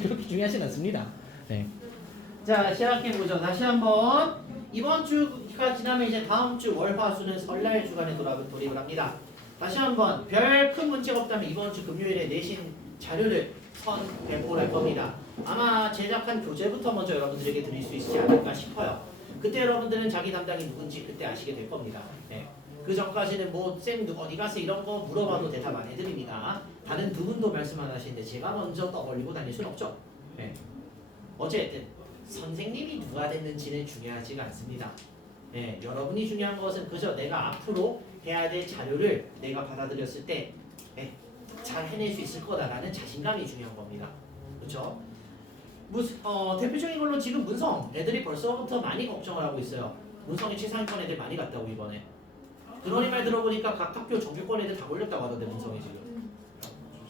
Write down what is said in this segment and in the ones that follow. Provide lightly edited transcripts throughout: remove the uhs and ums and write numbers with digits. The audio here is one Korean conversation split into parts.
그렇게 중요하진 않습니다. 네. 자, 시작해보죠. 다시 한번. 이번 주가 지나면 이제 다음 주 월화수는 설날 주간에 돌입을 합니다. 다시 한번 별 큰 문제가 없다면 이번 주 금요일에 내신 자료를 배포할 겁니다. 아마 제작한 교재부터 먼저 여러분들에게 드릴 수 있지 않을까 싶어요. 그때 여러분들은 자기 담당이 누군지 그때 아시게 될 겁니다. 네. 그 전까지는 뭐 쌤 어디 가서 이런 거 물어봐도 대답 안 해드립니다. 다른 두 분도 말씀 안 하시는데 제가 먼저 떠벌리고 다닐 수는 없죠. 네. 어쨌든 선생님이 누가 됐는지는 중요하지가 않습니다. 네. 여러분이 중요한 것은 그저 내가 앞으로 해야 될 자료를 내가 받아들였을 때 잘 해낼 수 있을 거다라는 자신감이 중요한 겁니다. 그렇죠? 대표적인 걸로 지금 문성 애들이 벌써부터 많이 걱정을 하고 있어요. 문성에 최상위권 애들 많이 갔다고 이번에. 그러니 말 들어보니까 각 학교 정규권 애들 다 걸렸다고 하던데 문성이 지금.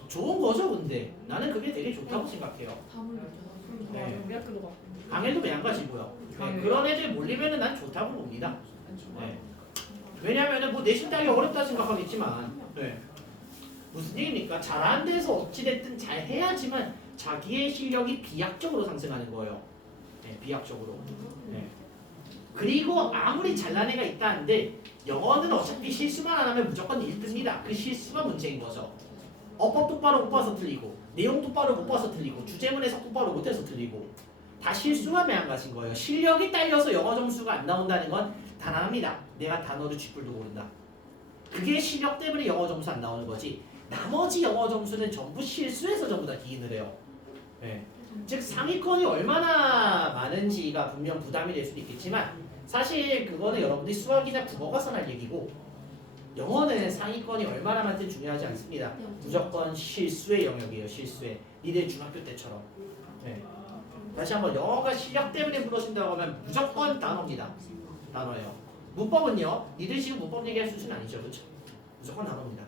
좋은 거죠 근데. 나는 그게 되게 좋다고 생각해요. 다 몰렸잖아. 네. 우리 학교도 막. 강해도 매한가지고요. 네. 그런 애들 몰리면은 난 좋다고 봅니다. 네. 왜냐면은 뭐 내신 따기 어렵다 생각하겠지만 무슨 얘기입니까? 잘하는 데서 어찌됐든 잘 해야지만 자기의 실력이 비약적으로 상승하는 거예요. 네, 비약적으로. 네. 그리고 아무리 잘난 애가 있다는데 영어는 어차피 실수만 안 하면 무조건 1등입니다. 그 실수가 문제인 거죠. 어법 똑바로 못 봐서 틀리고 내용 똑바로 못 봐서 틀리고 주제문 해석 똑바로 못해서 틀리고 다 실수가 매한가지인 거예요. 실력이 딸려서 영어 점수가 안 나온다는 건 단 하나입니다. 내가 단어를 쥐뿔도 모른다. 그게 실력 때문에 영어 점수 안 나오는 거지. 나머지 영어 점수는 전부 실수해서 전부 다 기인을 해요. 네. 즉 상위권이 얼마나 많은지가 분명 부담이 될 수도 있겠지만 사실 그거는 여러분들이 수학이나 국어 가서 할 얘기고 영어는 상위권이 얼마나 많든 중요하지 않습니다. 무조건 실수의 영역이에요. 실수의. 니들 중학교 때처럼. 네. 다시 한번 영어가 실력 때문에 무너진다고 하면 무조건 단어입니다. 단어예요. 문법은요. 니들 지금 문법 얘기할 수준은 아니죠. 그렇죠? 무조건 단어입니다.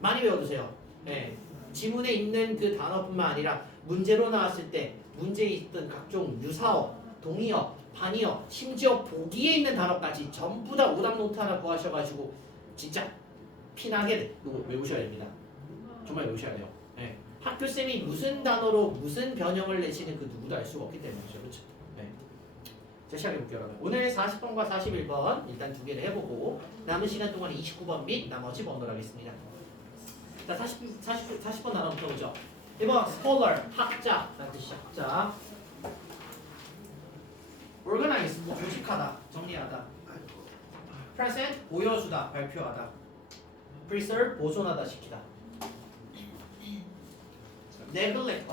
많이 외워두세요. 네. 지문에 있는 그 단어뿐만 아니라 문제로 나왔을 때 문제에 있던 각종 유사어, 동의어, 반의어, 심지어 보기에 있는 단어까지 전부 다 오답 노트 하나 구하셔가지고 진짜 피나게 외우셔야 됩니다. 정말 외우셔야 돼요. 네. 학교쌤이 무슨 단어로 무슨 변형을 내시는 그 누구도 알 수가 없기 때문이죠. 그렇죠? 네. 자, 시작해볼게요. 여러분. 오늘 40번과 41번 일단 두 개를 해보고 남은 시간 동안 29번 및 나머지 번호를 하겠습니다. 자, 40번 단어부터 보죠. 1번 scholar, 학자 라는 뜻이 학자. organize, 조직하다, 정리하다. present, 보여주다, 발표하다. preserve, 보존하다, 시키다. neglect,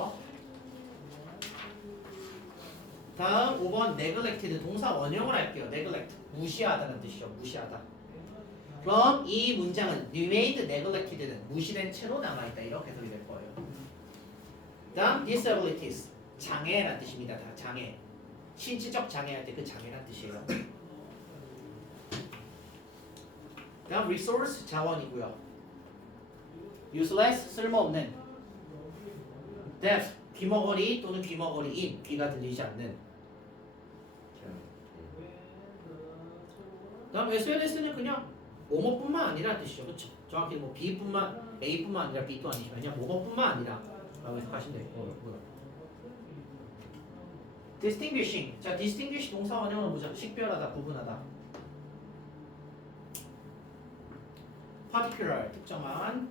다음 5번 neglected, 동사 원형을 할게요. neglect, 무시하다는 뜻이죠. 무시하다. 그럼 이 문장은 remained neglected는 무시된 채로 남아있다. 이렇게 해석이 될 거예요. 다음 disabilities, 장애라는 뜻입니다. 다 장애. 신체적 장애할 때 그 장애란 뜻이에요. 다음 resource, 자원이고요. useless, 쓸모없는. deaf, 귀머거리 또는 귀머거리인, 귀가 들리지 않는. 다음 SNS는 그냥 뭐뭐뿐만 아니라는 뜻이죠. 그렇죠? 정확히 뭐 A뿐만 아니라 B도 아니지만 그냥 뭐뭐뿐만 아니라 라고 해석하시면 돼요. distinguishing. 자, distinguish 동사 원형은 뭐죠? 식별하다, 구분하다. particular, 특정한.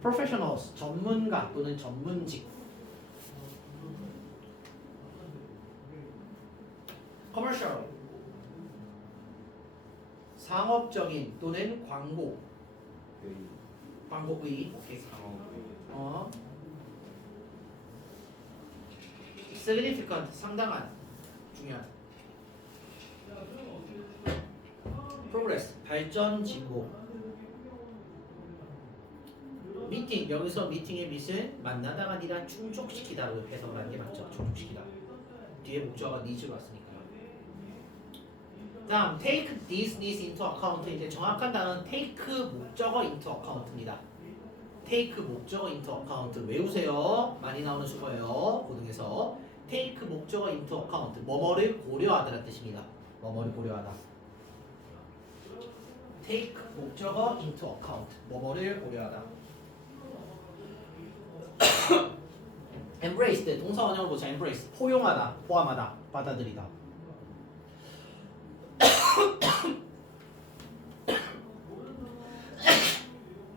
professionals, 전문가 또는 전문직. commercial, 상업적인 또는 광고. 광고의. 오케이. significant, 상당한, 중요한. progress, 발전, 진보. 미팅, 여기서 미팅의 밑은 만나다가 아니라 충족시키다로 해석하는 게 맞죠. 충족시키다. 뒤에 목적어가 needs로 왔으니까요. 다음 take these needs into account. 이제 정확한 단어는 take 목적어 into account입니다. take 목적어 into account 외우세요. 많이 나오는 수거예요. 고등에서 take 목적어 into account 뭐뭐를 고려하다라는 뜻입니다. 뭐뭐를 고려하다. take 목적어 into account 뭐뭐를 고려하다. embrace 동사 원형을 보자. embrace 포용하다, 포함하다, 받아들이다.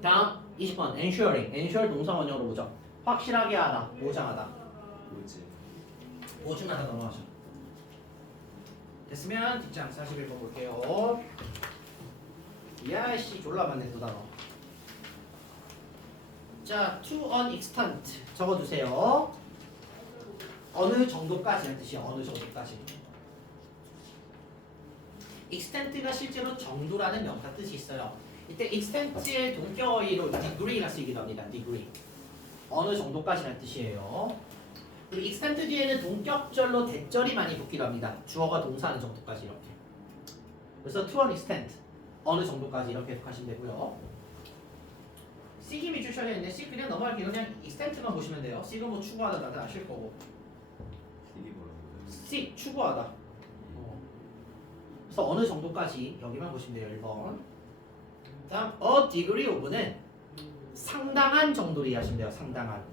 다음 20번 ensuring ensure 동사 원형으로 보죠. 확실하게 하다, 보장하다. 보증하다 넘어가죠. 됐으면 뒷장 41번 볼게요. 야씨 졸라 많네 또 단어. 자, to an extent 적어주세요. 어느 정도까지는 뜻이에요. 어느 정도까지. extent가 실제로 정도라는 명사 뜻이 있어요. 이때 extent의 동격어휘로 degree가 쓰이기도 합니다. degree. 어느 정도까지라는 뜻이에요. 그리고 extent 뒤에는 동격절로 대절이 많이 붙기도 합니다. 주어가 동사하는 정도까지 이렇게. 그래서 to an extent 어느 정도까지 이렇게 해석하시면 되고요. C김이 주셔야겠네. C 그냥 넘어갈게요. 그냥 extent만 보시면 돼요. C가 뭐 추구하다 다들 아실 거고. C 추구하다. 그래서 어느 정도까지 여기만 보시면 돼요. 1번. 다음 a degree of는 상당한 정도로 이해하시면 돼요. 상당한.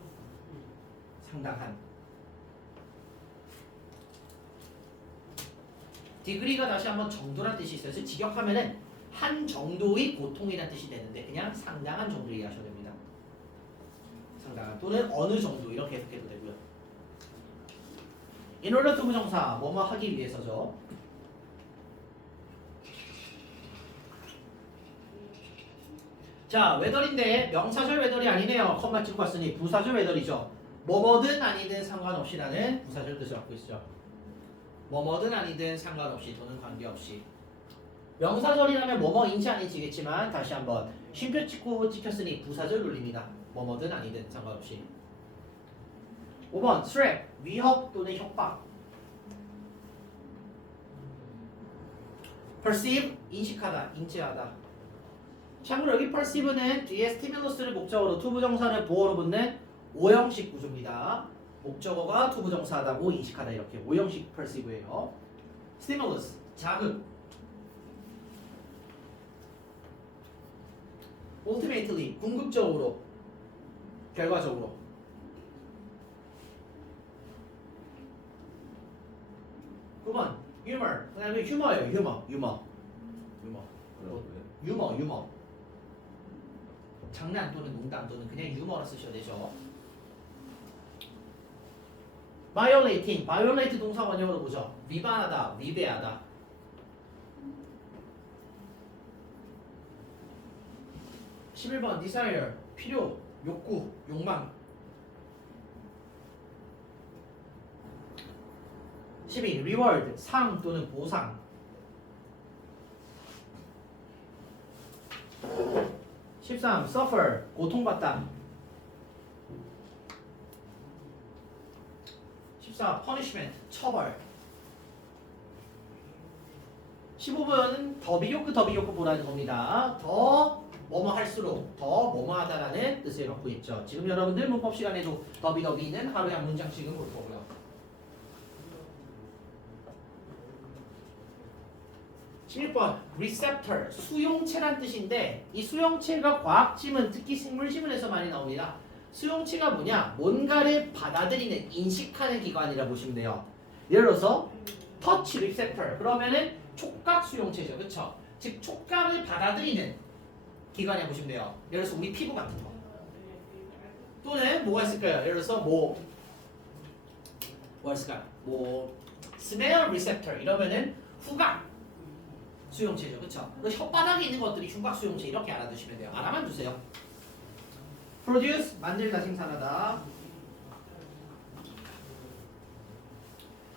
degree가 다시 한번 정도란 뜻이 있어요. 그래서 직역하면은 한 정도의 고통이라는 뜻이 되는데 그냥 상당한 정도로 이해하셔야 됩니다. 상당한 또는 어느 정도 이렇게 해석해도 되고요. in order to 부정사 뭐뭐 하기 위해서죠. 자, whether인데 명사절 whether이 아니네요. 컴마 찍고 왔으니 부사절 whether이죠. 뭐뭐든 아니든 상관없이라는 부사절 뜻을 갖고 있죠. 뭐뭐든 아니든 상관없이 또는 관계없이. 명사절이라면 뭐뭐인지 아닌지겠지만 다시 한번 쉼표 찍고 찍혔으니 부사절 돌립니다. 뭐뭐든 아니든 상관없이. 5번 threat 위협 또는 협박. perceive 인식하다, 인지하다. 참고로 여기 perceive는 뒤에 스티뮬러스를 목적어로 투부정사를 보어로 붙는 오형식 구조입니다. 목적어가 투부정사하다고 인식하다 이렇게 오형식 perceive예요. stimulus 자극. ultimately 궁극적으로 결과적으로. 그만 humor 그다음에 휴머예요. 유머 장난 또는 농담 또는 그냥 유머로 쓰셔야 되죠. violating violate 동사 원형으로 보죠. 위반하다, 위배하다. (11번) desire 필요, 욕구, 욕망. 12. reward 상 또는 보상. 13. suffer 고통받다. 14. punishment 처벌. 15번은 더 비교크 보라는 겁니다. 더 뭐뭐 할수록 더 뭐뭐 하다라는 뜻을 갖고 있죠. 지금 여러분들 문법 시간에도 더비는 하루에 한 문장씩은 볼 거고요. 16번 receptor 수용체란 뜻인데 이 수용체가 과학지문 특히 생물지문에서 많이 나옵니다. 수용체가 뭐냐? 뭔가를 받아들이는 인식하는 기관이라 보시면 돼요. 예를 들어서 touch receptor 그러면은 촉각 수용체죠. 그렇죠? 즉 촉각을 받아들이는 기관이라 보시면 돼요. 예를 들어서 우리 피부 같은 거 또는 뭐가 있을까요? 예를 들어서 뭐가 있을까요? smell receptor 이러면은 후각 수용체죠. 그렇죠? 혓바닥에 있는 것들이 흉곽 수용체 이렇게 알아두시면 돼요. 알아만 두세요. produce 만들다 생산하다.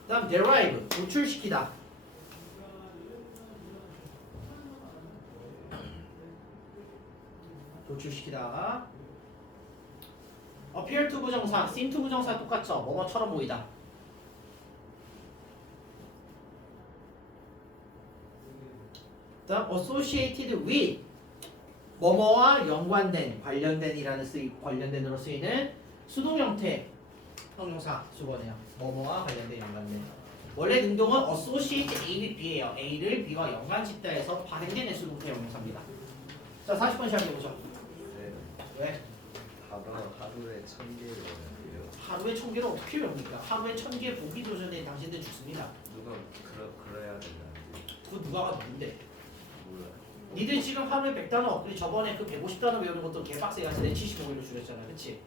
다음 derive 도출시키다. 도출시키다. appear to 부정사, seem to 부정사 똑같죠? 뭐뭐처럼 보이다. 다음 associated with 뭐뭐와 연관된, 관련된이라는 관련된으로 쓰이는 수동 형태 형용사 수거네요. 뭐뭐와 관련된, 연관된. 원래 능동은 associate A with B예요. A를 B와 연관짓다 해서 발행되는 수동태 형용사입니다. 자, 40번 시작해보죠. 왜? 하루에 1000개를 외워요. 하루에 1000개를 어떻게 외웁니까? 하루에 1000개 보기 도전에 당신들 죽습니다. 누가 그래야 된다는데 그 누가가 누군데? 몰라요. 니들 지금 하루에 100단어, 그리고 저번에 그 150단어 외우는 것도 개빡세게 하시네. 75일로 줄였잖아, 그치?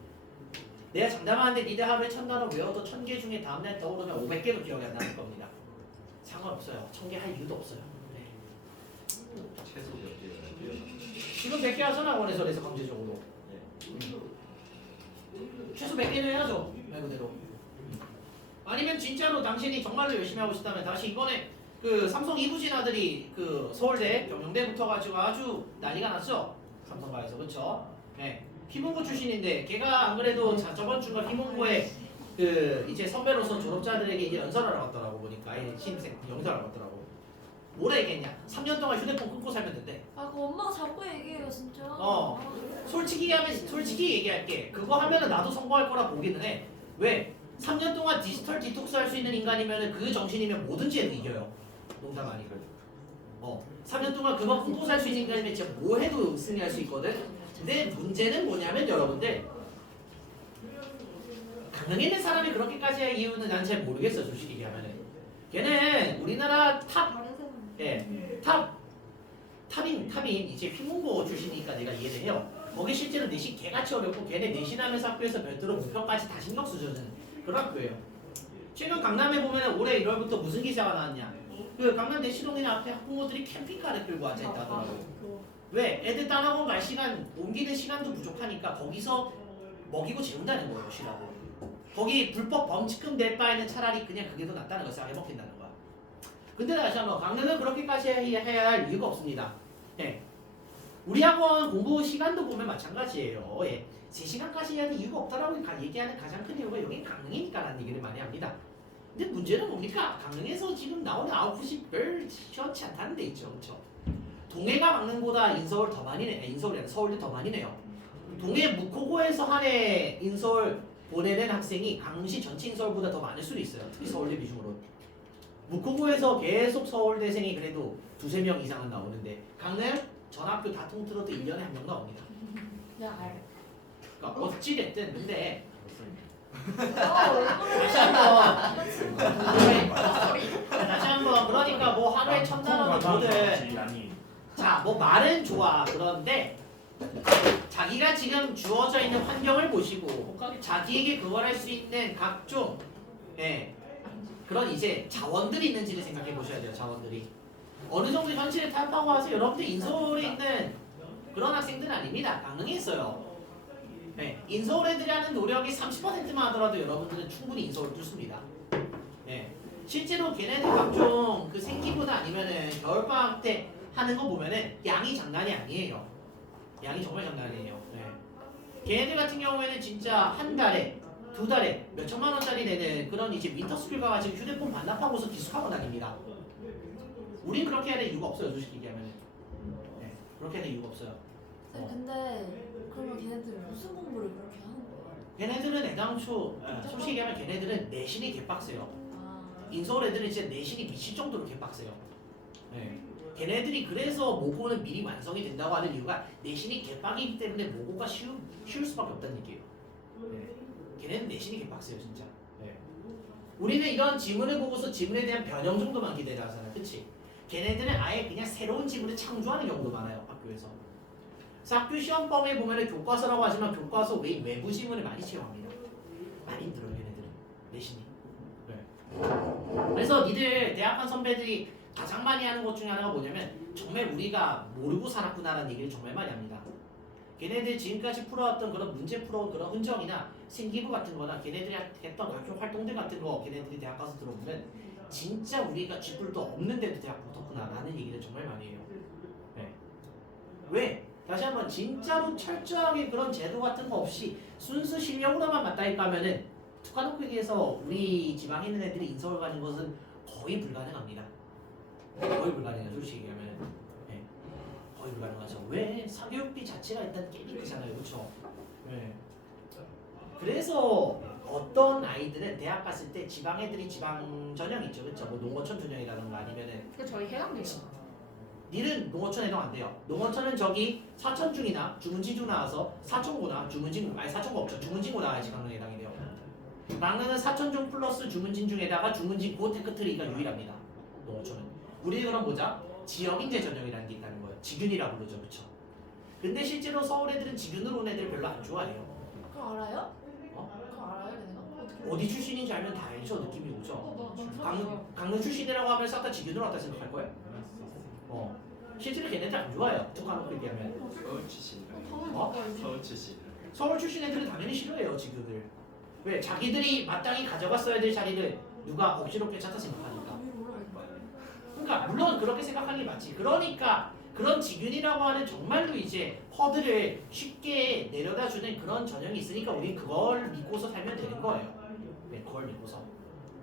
내가 장담하는데 니들 하루에 1000단어 외워도 1000개 중에 다음날 떠오르면 500개도 기억이 안 나는 겁니다. 상관없어요. 1000개 할 이유도 없어요. 네. 최소 몇 개를 외워요? 지금 100개 하잖아, 원해설에서 강제적으로. 최소 100개는 해야죠, 말 그대로. 아니면 진짜로 당신이 정말로 열심히 하고 싶다면 다시 이번에 그 삼성 이부진 아들이 그 서울대 경영대 붙어가지고 아주 난리가 났죠, 삼성가에서. 그쵸? 네. 피문고 출신인데 걔가 안 그래도 저번 주가 피문고에 그 이제 선배로서 졸업자들에게 이제 연설하러 갔더라고. 보니까 신입생 연설하러 갔더라고. 뭐라 얘기했냐? 3년 동안 휴대폰 끊고 살면 된대. 아, 그 엄마가 자꾸 얘기해요, 진짜. 솔직히 얘기할게. 그거 하면은 나도 성공할 거라 보기는 해. 왜? 3년 동안 디지털 디톡스 할 수 있는 인간이면은 그 정신이면 뭐든지 해도 이겨요. 농담 아니고. 3년 동안 그거 끊고 살 수 있는 인간이면 진짜 뭐 해도 승리할 수 있거든. 근데 문제는 뭐냐면 여러분들, 강릉에 있는 사람이 그렇게까지 할 이유는 난 잘 모르겠어, 솔직히 얘기하면은. 걔는 우리나라 탑인 이제 휘문고 출신이니까 내가 이해를 해요. 거기 실제로 내신 개같이 어렵고 걔네 내신하면서 학교에서 별도로 문평까지 다 신경 쓰는 그런 학교예요. 최근 강남에 보면 올해 1월부터 무슨 기사가 나왔냐? 그 강남 내시동이나 앞에 학부모들이 캠핑카를 끌고 앉아있다 하더라고. 왜? 애들 딴학원 갈 시간, 옮기는 시간도 부족하니까 거기서 먹이고 재운다는 거예요, 쉬라고. 거기 불법 범칙금 낼 바에는 차라리 그냥 그게 더 낫다는 거야. 싸게 먹힌다는 거야. 근데 다시 한번 강릉은 그렇게까지 해야 할 이유가 없습니다. 예. 우리 학원 공부 시간도 보면 마찬가지예요. 예. 3시간까지 해야 할 이유가 없다라고 얘기하는 가장 큰 이유가 여기 강릉이니까라는 얘기를 많이 합니다. 근데 문제는 뭡니까? 강릉에서 지금 나오는 아웃풋이 별 시원치 않다는 데 있죠. 그렇죠? 동해가 강릉보다 인서울 더 많이 내. 인서울이 아니라 서울이 더 많이 내요. 동해 묵호고에서 한 해 인서울 보내는 학생이 강릉시 전체 인서울보다 더 많을 수도 있어요. 특히 서울대 비중으로. 묵호고에서 계속 서울대생이 그래도 2-3명 이상은 나오는데 강릉 전 학교 다 통틀어도 1년에 1명 나옵니다. 야, 알. 그러니까 어찌됐든 근데 다시 한번 그러니까 뭐 하루에 1000단어는 뭐든 자, 뭐 말은 좋아. 그런데 자기가 지금 주어져 있는 환경을 보시고 자기에게 그걸 할 수 있는 각종 그런 이제 자원들이 있는지를 생각해 보셔야 돼요. 자원들이 어느 정도 현실에 타협하고 와서 여러분들 인서울에 있는 그런 학생들은 아닙니다. 강릉에 있어요. 인서울 애들이 하는 노력이 30%만 하더라도 여러분들은 충분히 인서울 뚫습니다. 실제로 걔네들 각종 그 생기부나 아니면은 겨울방학 때 하는 거 보면은 양이 장난이 아니에요. 양이 정말 장난이 아니에요. 걔네들 같은 경우에는 진짜 한 달에 2달에 몇 천만 원짜리 내는 그런 이제 윈터스쿨 가가지고 휴대폰 반납하고서 기숙하고 다닙니다. 우린 그렇게 해야 될 이유가 없어요. 솔직히 얘기하면 그렇게 해야 될 이유가 없어요. 쌤, 근데 그러면 걔네들은 무슨 공부를 그렇게 하는 거예요? 걔네들은 애당초 솔직히 얘기하면 걔네들은 내신이 개빡세요. 인서울 애들은 진짜 내신이 미칠 정도로 개빡세요. 걔네들이 그래서 모고는 미리 완성이 된다고 하는 이유가 내신이 개빡이기 때문에 모고가 쉬울 수밖에 없다는 얘기예요. 걔네는 내신이 개빡세요 진짜. 우리는 이런 지문을 보고서 지문에 대한 변형 정도만 기대하잖아요. 그치? 걔네들은 아예 그냥 새로운 지문을 창조하는 경우도 많아요. 학교에서. 그래서 학교 시험범위에 보면 교과서라고 하지만 교과서 외인 외부 지문을 많이 채용합니다. 많이 힘들어요 걔네들은. 내신이. 그래서 니들 대학원 선배들이 가장 많이 하는 것 중에 하나가 뭐냐면 정말 우리가 모르고 살았구나라는 얘기를 정말 많이 합니다. 걔네들 지금까지 풀어왔던 그런 문제 풀어온 그런 흔적이나 생기부 같은 거나 걔네들이 했던 각종 활동들 같은 거 걔네들이 대학 가서 들어보면 진짜 우리가 쥐뿔도 없는데도 대학 붙었구나 라는 얘기를 정말 많이 해요. 왜? 다시 한번 진짜로 철저하게 그런 제도 같은 거 없이 순수 실력으로만 맞다니까 하면은 툭하놓고 얘기해서 우리 지방에 있는 애들이 인서울 가는 것은 거의 불가능합니다. 거의 불가능해요. 솔직히 얘기하면 거의 불가능하죠. 왜? 사교육비 자체가 일단 게임이 크잖아요. 그렇죠? 그래서 어떤 아이들은 대학 갔을 때 지방 애들이 지방 전형 있죠. 그렇죠? 뭐 농어촌 전형이라든가 아니면은 그 저희 해양대요. 니는 농어촌 해당 안 돼요. 농어촌은 저기 사천중이나 주문진중 나와서 사천고나 주문진고 아니 사천고 없죠. 주문진고 나와야지 강릉에 해당이 돼요. 강릉은 사천중 플러스 주문진중에다가 주문진고 테크트리가 유일합니다. 농어촌은. 우리 그럼 보자. 지역인재 전형이라는 게 있다는 거예요. 지균이라고 부르죠, 그렇죠? 근데 실제로 서울 애들은 지균으로 온 애들 별로 안 좋아해요. 그거 알아요? 어? 그거 알아요, 걔네가? 어떻게? 어디 출신인지 알면 다 알죠, 느낌이 오죠. 나 강릉 출신이라고 하면 싹 다 지균으로 왔다 생각할 거예요. 실제로 걔네들 안 좋아해요. 북한으로 얘기하면. 서울 출신이라. 어? 서울 출신이라. 서울 출신 애들은 당연히 싫어해요, 지균을. 왜? 자기들이 마땅히 가져갔어야 될 자리를 누가 억지로 뺏었다 생각하니까. 그러니까 물론 그렇게 생각하는 게 맞지. 그러니까 그런 지균이라고 하는 정말로 이제 허들을 쉽게 내려다주는 그런 전형이 있으니까 우린 그걸 믿고서 살면 되는 거예요. 네, 그걸 믿고서.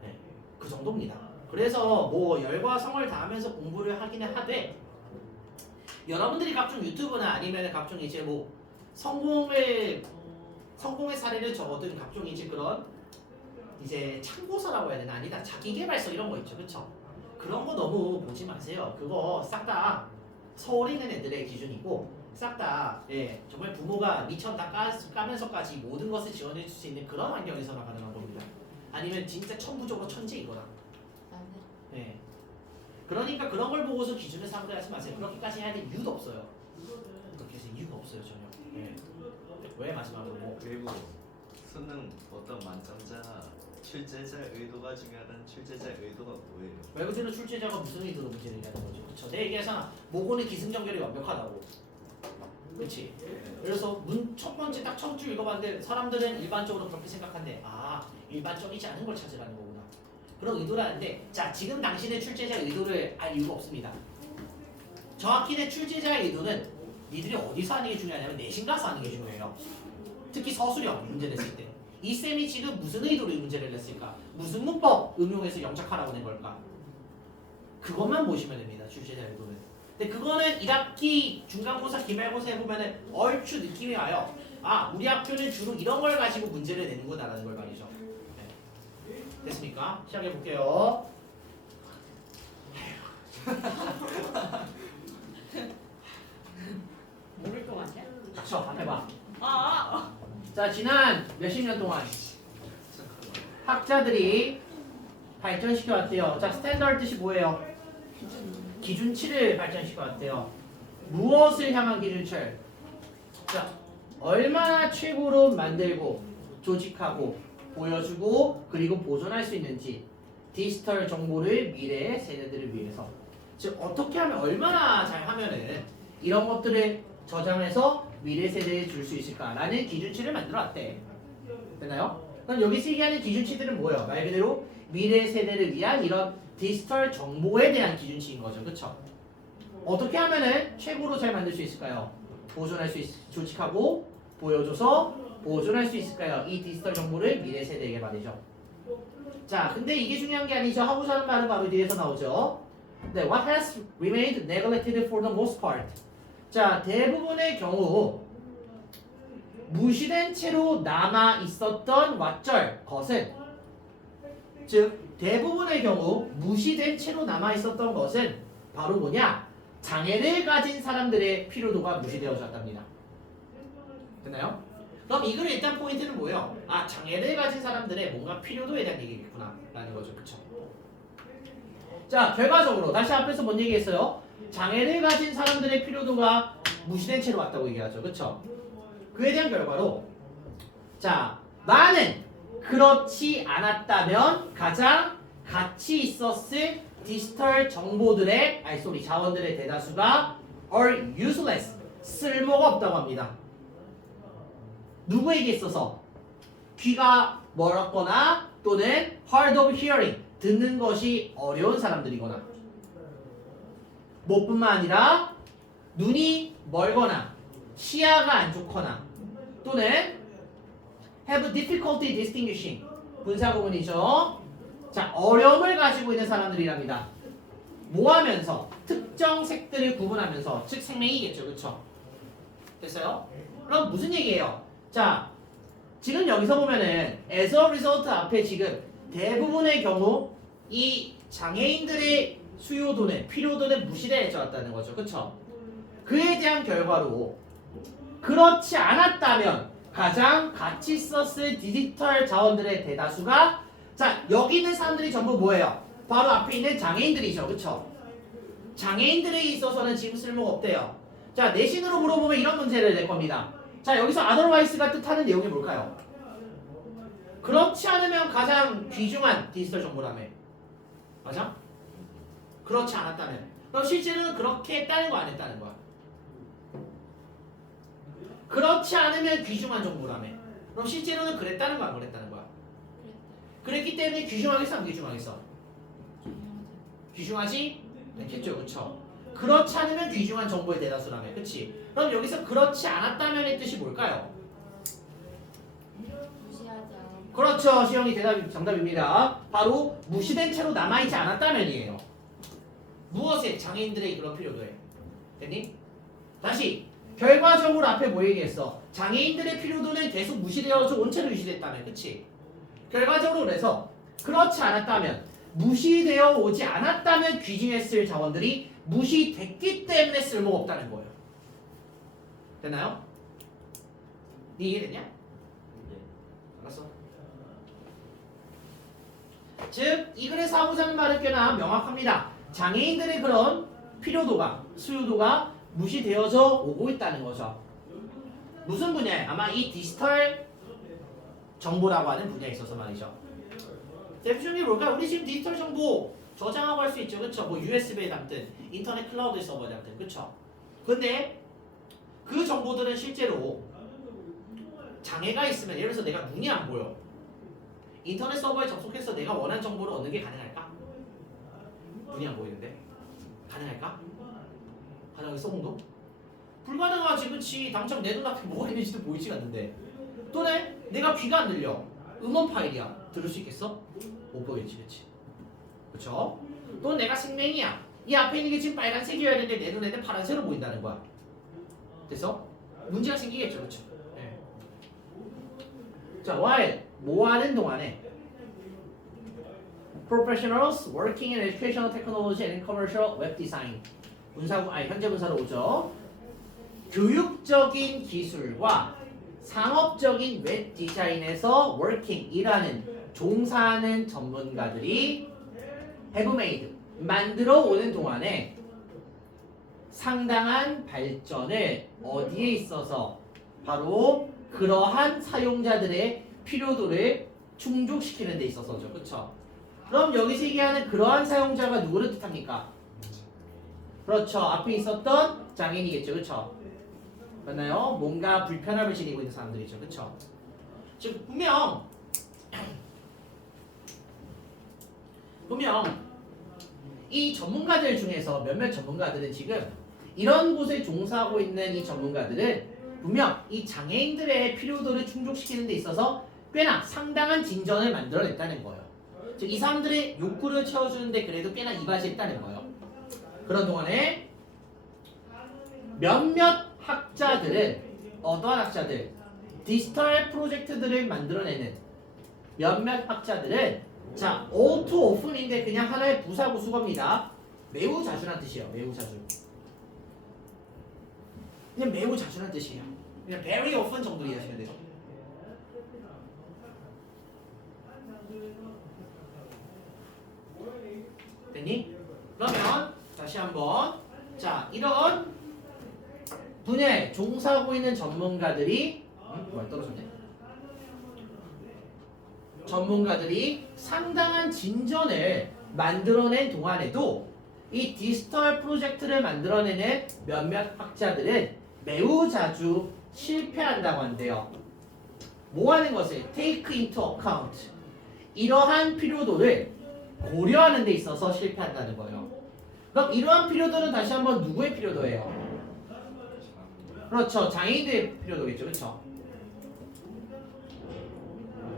네, 그 정도입니다. 그래서 뭐 열과 성을 다하면서 공부를 하기는 하되 여러분들이 각종 유튜브나 아니면 각종 이제 뭐 성공의 사례를 적어둔 각종 이제 그런 이제 참고서라고 해야 되나 아니다 자기계발서 이런 거 있죠, 그렇죠? 그런 거 너무 보지 마세요. 그거 싹 다 서울에 있는 애들의 기준이고 싹 다 정말 부모가 미쳤다 까면서까지 모든 것을 지원해 줄 수 있는 그런 환경에서만 가능한 겁니다. 아니면 진짜 천부적으로 천재이거나. 네. 그러니까 그런 걸 보고서 기준을 삼으려 하지 마세요. 그렇게까지 해야 될 이유도 없어요. 그렇게 해서 이유가 없어요 전혀. 네. 왜 마지막으로 뭐 그리고 수능 어떤 만점자 출제자의 의도가 중요하다는 출제자의 의도가 뭐예요? 외국인은 출제자가 무슨 의도로 문제를 내는 거죠. 그렇죠. 내 얘기하잖아. 모고는 기승전결이 완벽하다고. 그렇지. 그래서 첫 번째 딱 첫 줄 읽어봤는데 사람들은 일반적으로 그렇게 생각한대. 아, 일반적이지 않은 걸 찾으라는 거구나. 그런 의도라는데 자 지금 당신의 출제자의 의도를 알 이유가 없습니다. 정확히 내 출제자의 의도는 니들이 어디서 하는 게 중요하냐면 내신 가서 하는 게 중요해요. 특히 서술형 문제 냈을 때. 이 쌤이 지금 무슨 의도로 이 문제를 냈을까? 무슨 문법 응용해서 영작하라고 낸 걸까? 그것만 보시면 됩니다. 출제자 의도는. 근데 그거는 1학기 중간고사 기말고사 해보면은 얼추 느낌이 와요. 아 우리 학교는 주로 이런 걸 가지고 문제를 내는구나라는 걸 말이죠. 네. 됐습니까? 시작해 볼게요. 모를 것 같냐? 닥쳐 앞에 봐. 아, 자 지난 몇십 년 동안 학자들이 발전시켜 왔대요. 자 스탠더드 뜻이 뭐예요? 기준치를 발전시켜 왔대요. 무엇을 향한 기준치? 자 얼마나 최고로 만들고 조직하고 보여주고 그리고 보존할 수 있는지 디지털 정보를 미래의 세대들을 위해서 즉 어떻게 하면 얼마나 잘 하면은 이런 것들을 저장해서 미래 세대에 줄 수 있을까라는 기준치를 만들어 왔대. 됐나요? 그럼 여기서 얘기하는 기준치들은 뭐예요? 말 그대로 미래 세대를 위한 이런 디지털 정보에 대한 기준치인 거죠. 그렇죠? 어떻게 하면은 최고로 잘 만들 수 있을까요? 보존할 수 조직하고 보여줘서 보존할 수 있을까요? 이 디지털 정보를 미래 세대에게 말이죠. 자, 근데 이게 중요한 게 아니죠. 하고자 하는 말은 바로 뒤에서 나오죠. 네, what has remained neglected for the most part? 자, 대부분의 경우 무시된 채로 남아 있었던 왓절 것은 즉 대부분의 경우 무시된 채로 남아 있었던 것은 바로 뭐냐? 장애를 가진 사람들의 필요도가 무시되어졌답니다. 됐나요? 그럼 이 글의 일단 포인트는 뭐예요? 아 장애를 가진 사람들의 뭔가 필요도에 대한 얘기겠구나 라는 거죠. 그쵸? 자 결과적으로 다시 앞에서 뭔 얘기했어요? 장애를 가진 사람들의 필요도가 무시된 채로 왔다고 얘기하죠. 그쵸? 그에 대한 결과로 자 많은 그렇지 않았다면 가장 가치 있었을 디지털 정보들의 자원들의 대다수가 are useless 쓸모가 없다고 합니다. 누구에게 있어서 귀가 멀었거나 또는 hard of hearing 듣는 것이 어려운 사람들이거나 뭐뿐만 아니라 눈이 멀거나 시야가 안 좋거나 또는 have difficulty distinguishing 분사구문이죠. 자 어려움을 가지고 있는 사람들이랍니다. 뭐하면서 특정 색들을 구분하면서 즉 생명이겠죠. 그쵸? 됐어요? 그럼 무슨 얘기예요? 자 지금 여기서 보면은 as a result 앞에 지금 대부분의 경우 이 장애인들의 수요도는 필요도는 무시되어졌다는 거죠. 그쵸? 그에 대한 결과로 그렇지 않았다면 가장 가치 있었을 디지털 자원들의 대다수가 자 여기 있는 사람들이 전부 뭐예요? 바로 앞에 있는 장애인들이죠. 그쵸? 장애인들에 있어서는 지금 쓸모가 없대요. 자 내신으로 물어보면 이런 문제를 낼 겁니다. 자 여기서 otherwise가 뜻하는 내용이 뭘까요? 그렇지 않으면 가장 귀중한 디지털 정보라며. 맞아? 그렇지 않았다면. 그럼 실제로는 그렇게 했다는 거 안 했다는 거야? 그렇지 않으면 귀중한 정보라며. 그럼 실제로는 그랬다는 거 안 그랬다는 거야? 그랬기 때문에 귀중하겠어 안 귀중하겠어? 귀중하지? 않겠죠. 그쵸? 그렇지 않으면 귀중한 정보의 대다수라며. 그치? 그럼 여기서 그렇지 않았다면의 뜻이 뭘까요? 무시하지 않아. 그렇죠. 시영이 정답입니다. 바로 무시된 채로 남아있지 않았다면이에요. 무엇에? 장애인들의 그런 필요도에. 됐니? 다시 결과적으로 앞에 뭐 얘기했어? 장애인들의 필요도는 계속 무시되어서 온체로 유지됐다며. 그치? 결과적으로 그래서 그렇지 않았다면 무시되어 오지 않았다면 귀중했을 자원들이 무시됐기 때문에 쓸모가 없다는 거예요. 됐나요? 네 이해됐냐? 네. 알았어. 즉 이 글에서 하고자 하는 말은 꽤나 명확합니다. 장애인들의 그런 필요도가 수요도가 무시되어져 오고 있다는 거죠. 무슨 분야에? 아마 이 디지털 정보라고 하는 분야에 있어서 말이죠. 대표적인 게 뭘까요? 우리 지금 디지털 정보 저장하고 할 수 있죠. 그쵸? 뭐 USB에 담든 인터넷 클라우드 서버에 담든 그쵸? 근데 그 정보들은 실제로 장애가 있으면 예를 들어서 내가 눈이 안 보여. 인터넷 서버에 접속해서 내가 원하는 정보를 얻는 게 가능할까? 눈이 안 보이는데 가능할까? 가능하겠어 홍도? 불가능하지. 그치? 당장 내 눈앞에 뭐가 있는지도 보이지가 않는데 또는 내가 귀가 안 들려. 음원 파일이야. 들을 수 있겠어? 못 보이지. 그치? 그쵸? 또는 내가 생명이야. 이 앞에 있는 게 지금 빨간색이어야 되는데 내 눈에는 파란색으로 보인다는 거야. 그래서 문제가 생기겠죠. 그쵸? 네. 자, while 뭐 하는 동안에 professionals working in educational technology and commercial web design 현재 분사로 오죠. 교육적인 기술과 상업적인 웹 디자인에서 working 일하는 종사하는 전문가들이 have made 만들어 오는 동안에 상당한 발전을 어디에 있어서 바로 그러한 사용자들의 필요도를 충족시키는 데 있어서죠. 그렇죠? 그럼 여기서 얘기하는 그러한 사용자가 누구를 뜻합니까? 그렇죠. 앞에 있었던 장애인이겠죠. 그렇죠? 맞나요? 뭔가 불편함을 지니고 있는 사람들이죠. 그렇죠? 즉 분명 이 전문가들 중에서 몇몇 전문가들은 지금 이런 곳에 종사하고 있는 이 전문가들은 분명 이 장애인들의 필요도를 충족시키는 데 있어서 꽤나 상당한 진전을 만들어냈다는 거예요. 즉 이 사람들의 욕구를 채워주는데 그래도 꽤나 이바지했다는 거예요. 그런 동안에 몇몇 학자들은 어떠한 학자들? 디지털 프로젝트들을 만들어내는 몇몇 학자들은 자, all too often인데 그냥 하나의 부사구 수거입니다. 매우 자주란 뜻이에요. 매우 자주. 그냥 매우 자주란 뜻이에요. 그냥 very often 정도 이해하시면 돼요. 됐니? 그러면 다시 한번 자, 이런 분야에 종사하고 있는 전문가들이 말 떨어졌네. 전문가들이 상당한 진전을 만들어낸 동안에도 이 디지털 프로젝트를 만들어내는 몇몇 학자들은 매우 자주 실패한다고 한대요. 뭐 하는 것을? take into account. 이러한 필요도를 고려하는 데 있어서 실패한다는 거예요. 그럼 이러한 필요도는 다시 한번 누구의 필요도예요? 그렇죠. 장애인들의 필요도겠죠. 그렇죠?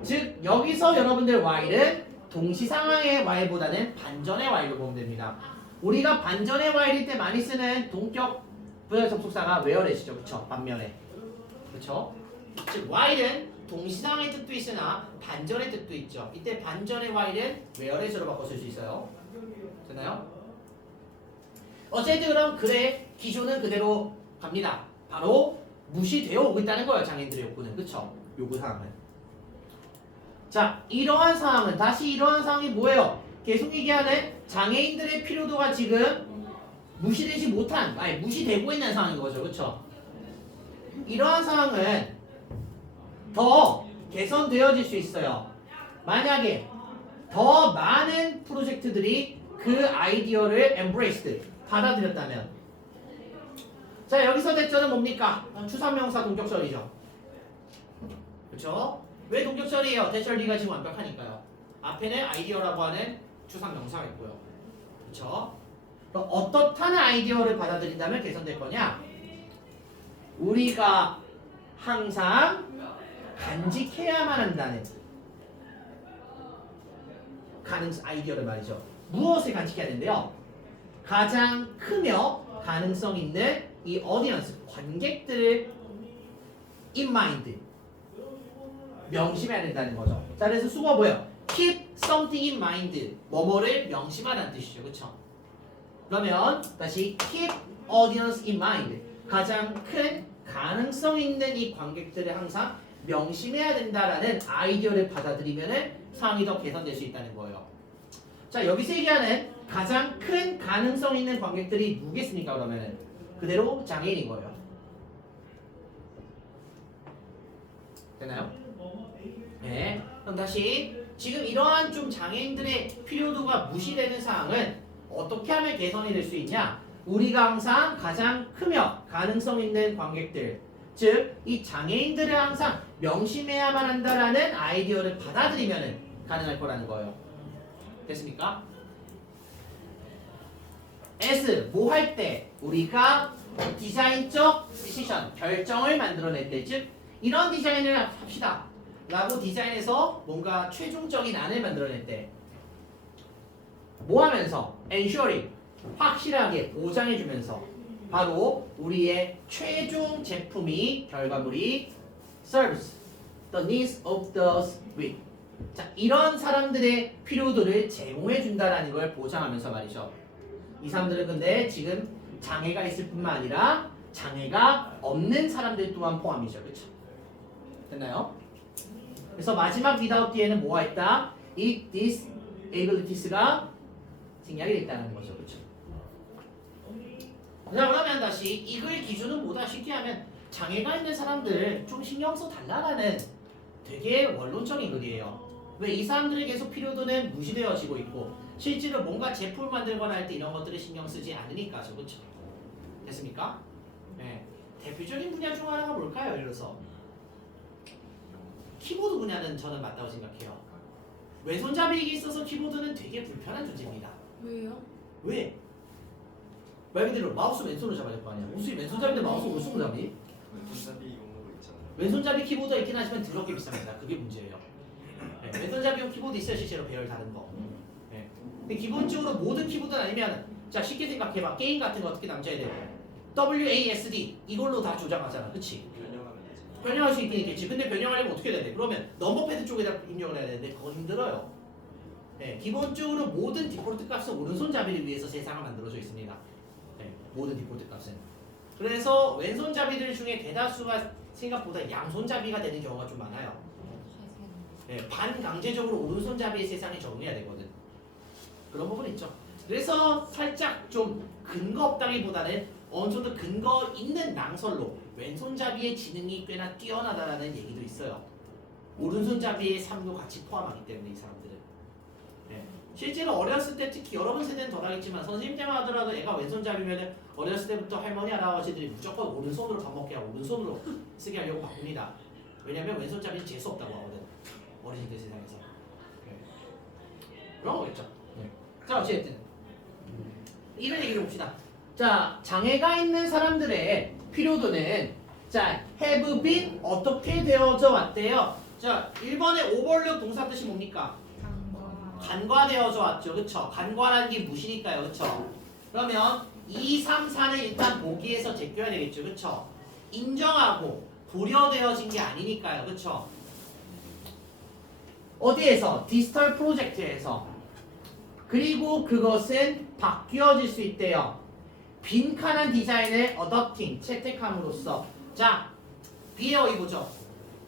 즉 여기서 여러분들 while은 동시상황의 while보다는 반전의 while로 보면 됩니다. 우리가 반전의 while일 때 많이 쓰는 동격 부여 접속사가 whereas이죠. 그렇죠? 반면에. 그렇죠? 즉 while은 동시상황의 뜻도 있으나 반전의 뜻도 있죠. 이때 반전의 while은 whereas로 바꿔 쓸 수 있어요. 됐나요? 어쨌든 그럼 글의 기조는 그대로 갑니다. 바로 무시되어 오고 있다는 거예요. 장애인들의 욕구는. 그쵸? 요구 사항은. 자, 이러한 상황은 다시 이러한 상황이 뭐예요? 계속 얘기하는 장애인들의 필요도가 지금 무시되지 못한, 아니 무시되고 있는 상황인 거죠. 그쵸? 이러한 상황은 더 개선되어질 수 있어요. 만약에 더 많은 프로젝트들이 그 아이디어를 embraced, 받아들였다면. 자, 여기서 대절은 뭡니까? 추상명사 동격절이죠. 그쵸? 왜 동격절이에요? 대절리가 지금 완벽하니까요. 앞에는 아이디어라고 하는 추상명사가 있고요. 그쵸? 그럼 어떻다는 아이디어를 받아들인다면 개선될 거냐? 우리가 항상 간직해야만 한다는 아이디어를 말이죠. 무엇을 간직해야 되는데요? 가장 크며 가능성 있는 이 audience, 관객들을 in mind, 명심해야 된다는 거죠. 자, 그래서 수고가 뭐예요? keep something in mind, 뭐뭐를 명심하라는 뜻이죠. 그쵸? 그러면 다시 keep audience in mind, 가장 큰 가능성 있는 이 관객들을 항상 명심해야 된다라는 아이디어를 받아들이면 상황이 더 개선될 수 있다는 거예요. 자, 여기서 얘기하는 가장 큰 가능성 있는 관객들이 누구겠습니까? 그러면은 그대로 장애인인 거예요. 되나요? 네. 그럼 다시 지금 이러한 좀 장애인들의 필요도가 무시되는 상황은 어떻게 하면 개선이 될 수 있냐? 우리가 항상 가장 크며 가능성 있는 관객들, 즉 이 장애인들을 항상 명심해야만 한다라는 아이디어를 받아들이면 가능할 거라는 거예요. 됐습니까? S, 뭐 할 때 우리가 디자인적 디시션, 결정을 만들어낼 때, 즉 이런 디자인을 합시다 라고 디자인에서 뭔가 최종적인 안을 만들어낼 때 뭐 하면서? ensuring, 확실하게 보장해주면서 바로 우리의 최종 제품이, 결과물이 serves the needs of the weak. 자, 이런 사람들의 필요도를 제공해준다라는 걸 보장하면서 말이죠. 이 사람들은 근데 지금 장애가 있을 뿐만 아니라 장애가 없는 사람들 또한 포함이죠. 그렇죠? 됐나요? 그래서 마지막 without 뒤에는 뭐가 있다? 이 disabilities가 생략이 됐다는 거죠. 그렇죠? 자, 그러면 다시 이 글 기준은 뭐다? 쉽게 하면 장애가 있는 사람들 좀 신경 써 달라라는 되게 원론적인 글이에요. 왜 이 사람들의 계속 필요도는 무시되어지고 있고 실제로 뭔가 제품을 만들거나 할 때 이런 것들을 신경 쓰지 않으니까죠. 그렇죠? 됐습니까? 네. 대표적인 분야 중 하나가 뭘까요? 예를 들어서 키보드 분야는 저는 맞다고 생각해요. 왼손잡이에게 있어서 키보드는 되게 불편한 존재입니다. 왜요? 왜? 말 그대로 마우스 왼손으로 잡아야 될 거 아니야. 무슨 왼손잡이인데 마우스 오른손으로 잡니? 왼손잡이 용어가 있잖아요. 왼손잡이 키보드가 있긴 하지만 더럽게 비쌉니다. 그게 문제예요. 네, 왼손잡이용 키보드 있어요. 실제로 배열 다른 거. 네. 근데 기본적으로 모든 키보드는 아니면 자 쉽게 생각해봐. 게임 같은 거 어떻게 남겨야 돼? WASD 이걸로 다 조작하잖아. 그치? 변형하면 되죠. 변형할 수 있긴 있겠지. 근데 변형하려면 어떻게 해야 돼? 그러면 넘버패드 쪽에다 입력을 해야 되는데 그건 힘들어요. 네, 기본적으로 모든 디폴트 값은 오른손잡이를 위해서 세상을 만들어져 있습니다. 네, 모든 디폴트 값은. 그래서 왼손잡이들 중에 대다수가 생각보다 양손잡이가 되는 경우가 좀 많아요. 네, 반강제적으로 오른손잡이의 세상에 적응해야 되거든. 그런 부분 있죠. 그래서 살짝 좀 근거 없다기보다는 어느 정도 근거 있는 낭설로 왼손잡이의 지능이 꽤나 뛰어나다라는 얘기도 있어요. 오른손잡이의 삶도 같이 포함하기 때문에 이 사람들은. 네. 실제로 어렸을 때 특히 여러분 세대는 덜 하겠지만 선생님 때만 하더라도 애가 왼손잡이면 어렸을 때부터 할머니 할아버지들이 무조건 오른손으로 밥 먹게 하고 오른손으로 쓰게 하려고 바꿉니다. 왜냐면 왼손잡이는 재수 없다고 하거든. 어린이들 세상에서. 네. 그런 거겠죠. 네. 자, 어쨌든 이런 얘기를 봅시다. 자, 장애가 있는 사람들의 필요도는 자, have been 어떻게 되어져 왔대요? 자, 1번의 overlook 동사 뜻이 뭡니까? 간과되어져 왔죠. 그쵸? 간과라는 게 무시니까요. 그쵸? 그러면 2, 3, 4는 일단 보기에서 제껴야 되겠죠. 그쵸? 인정하고 고려되어진 게 아니니까요. 그쵸? 어디에서? 디지털 프로젝트에서. 그리고 그것은 바뀌어질 수 있대요. 빈칸한 디자인을 adopting 채택함으로써 자 B의 어휘 보죠.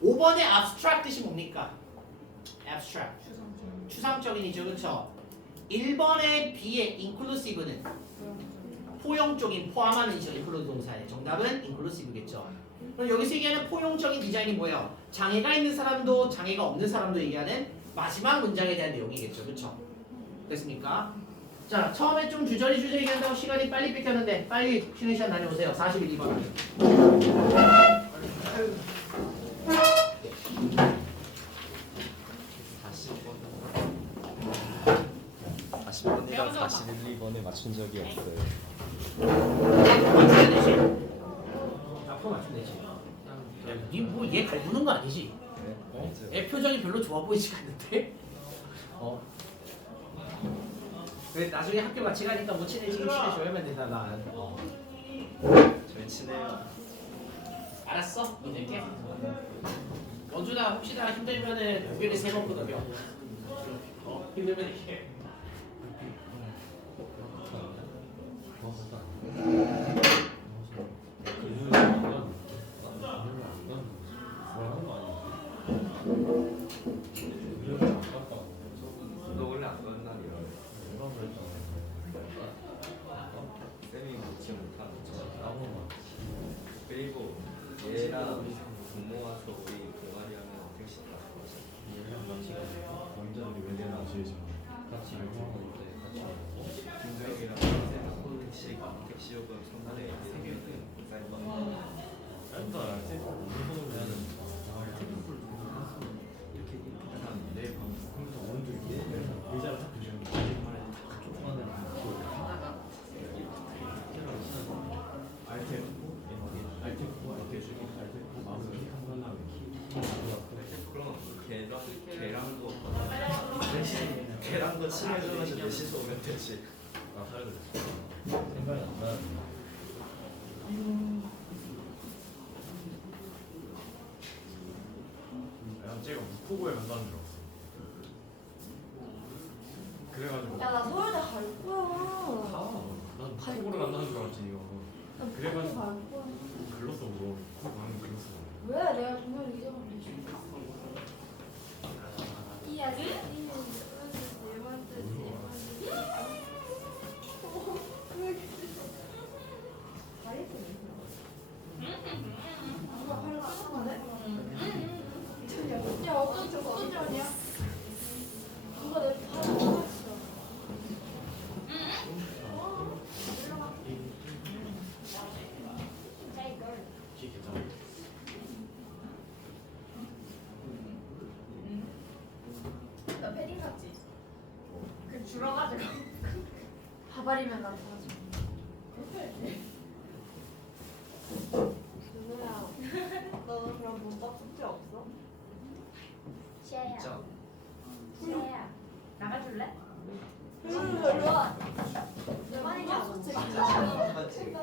5번의 abstract 뜻이 뭡니까? abstract 추상적인이죠, 그렇죠? 1번의 B의 inclusive는 포용적인 포함하는 이죠. include 동사의 정답은 inclusive겠죠. 그럼 여기서 얘기하는 포용적인 디자인이 뭐예요? 장애가 있는 사람도 장애가 없는 사람도 얘기하는 마지막 문장에 대한 내용이겠죠, 그렇죠? 됐습니까? 자, 처음에 좀 주저리 얘기한다고 시간이 빨리 뺏겼는데 빨리 쉬는 시간 다녀오세요. 41, 2번. 40번이랑 41, 2번에 맞춘 적이 없어요. 맞춰야 되지. 앞으로 맞추면 되지. 니뭐얘 갈구는 거 아니지? 어? 애 표정이 별로 좋아 보이지가 않는데? 어. 왜 나중에 학교 같이 가니까 뭐 친해지긴 친해져야만 된다 나. 어. 저희 친해요. 알았어. 믿을게. 원준아 혹시나 힘들면은 고개를 3번 끄덕여. 어 힘들면 이렇게. 너 원래 안 건다니요. 쌤이 묻지 못하는 거. 그리고 얘랑 부모 와서 우리 동아리 하면 택시 타고 가자. 김정이랑 쌤하고 택시 요금 3분의 1 쌀 그럼 걔랑도 친해져가지고 넷이서 오면 되지. 생각이 안 나. 야, 쟤가 무코고에 간다는 줄 알았어. 그래가지고 야 나 서울대 갈 거야. 난 무코고를 간다는 줄 알았지 이거. 나 그래가지고 갈 거야. 글렀어 그거. 코 가는 거 글렀어. 왜? 내가 동료를 잊어버리지. 이야기? 야 어떤 전이야? 누가 내 팔을 잡았어? 키 괜찮아. 나 패딩 샀지? 그 줄어가지고. 바바리면 나 도와줘. 누구야? 너 그럼 문법 숙제 없어? 진짜. 시아야 나가줄래? 일로 와. 내 반이 안 숙제 맞지?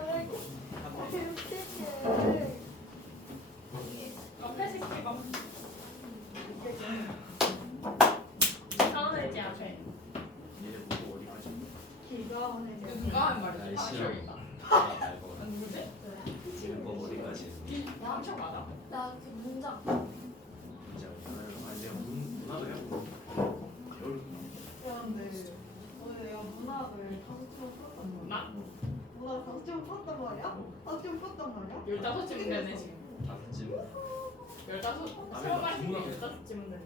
옆에 시키고. 서운했지 앞에. 얘 보고 어디 가지? 길가 오늘 누가 한 말이야? 날씨랑 아, 말고 누구지? 얘 보고 어디 가지? 엄청 많아. 나그 문장. 진짜. 아니 내가 문화도 해고. 그런데 오늘 내가 문학을 5시간 풀었단 말이야. 나? 문학을 5시간 풀었단 말이야? 5시간 풀었단 말이야? 15쯤 되네 지금. 다음쯤 15 수업할 때 15쯤 되네.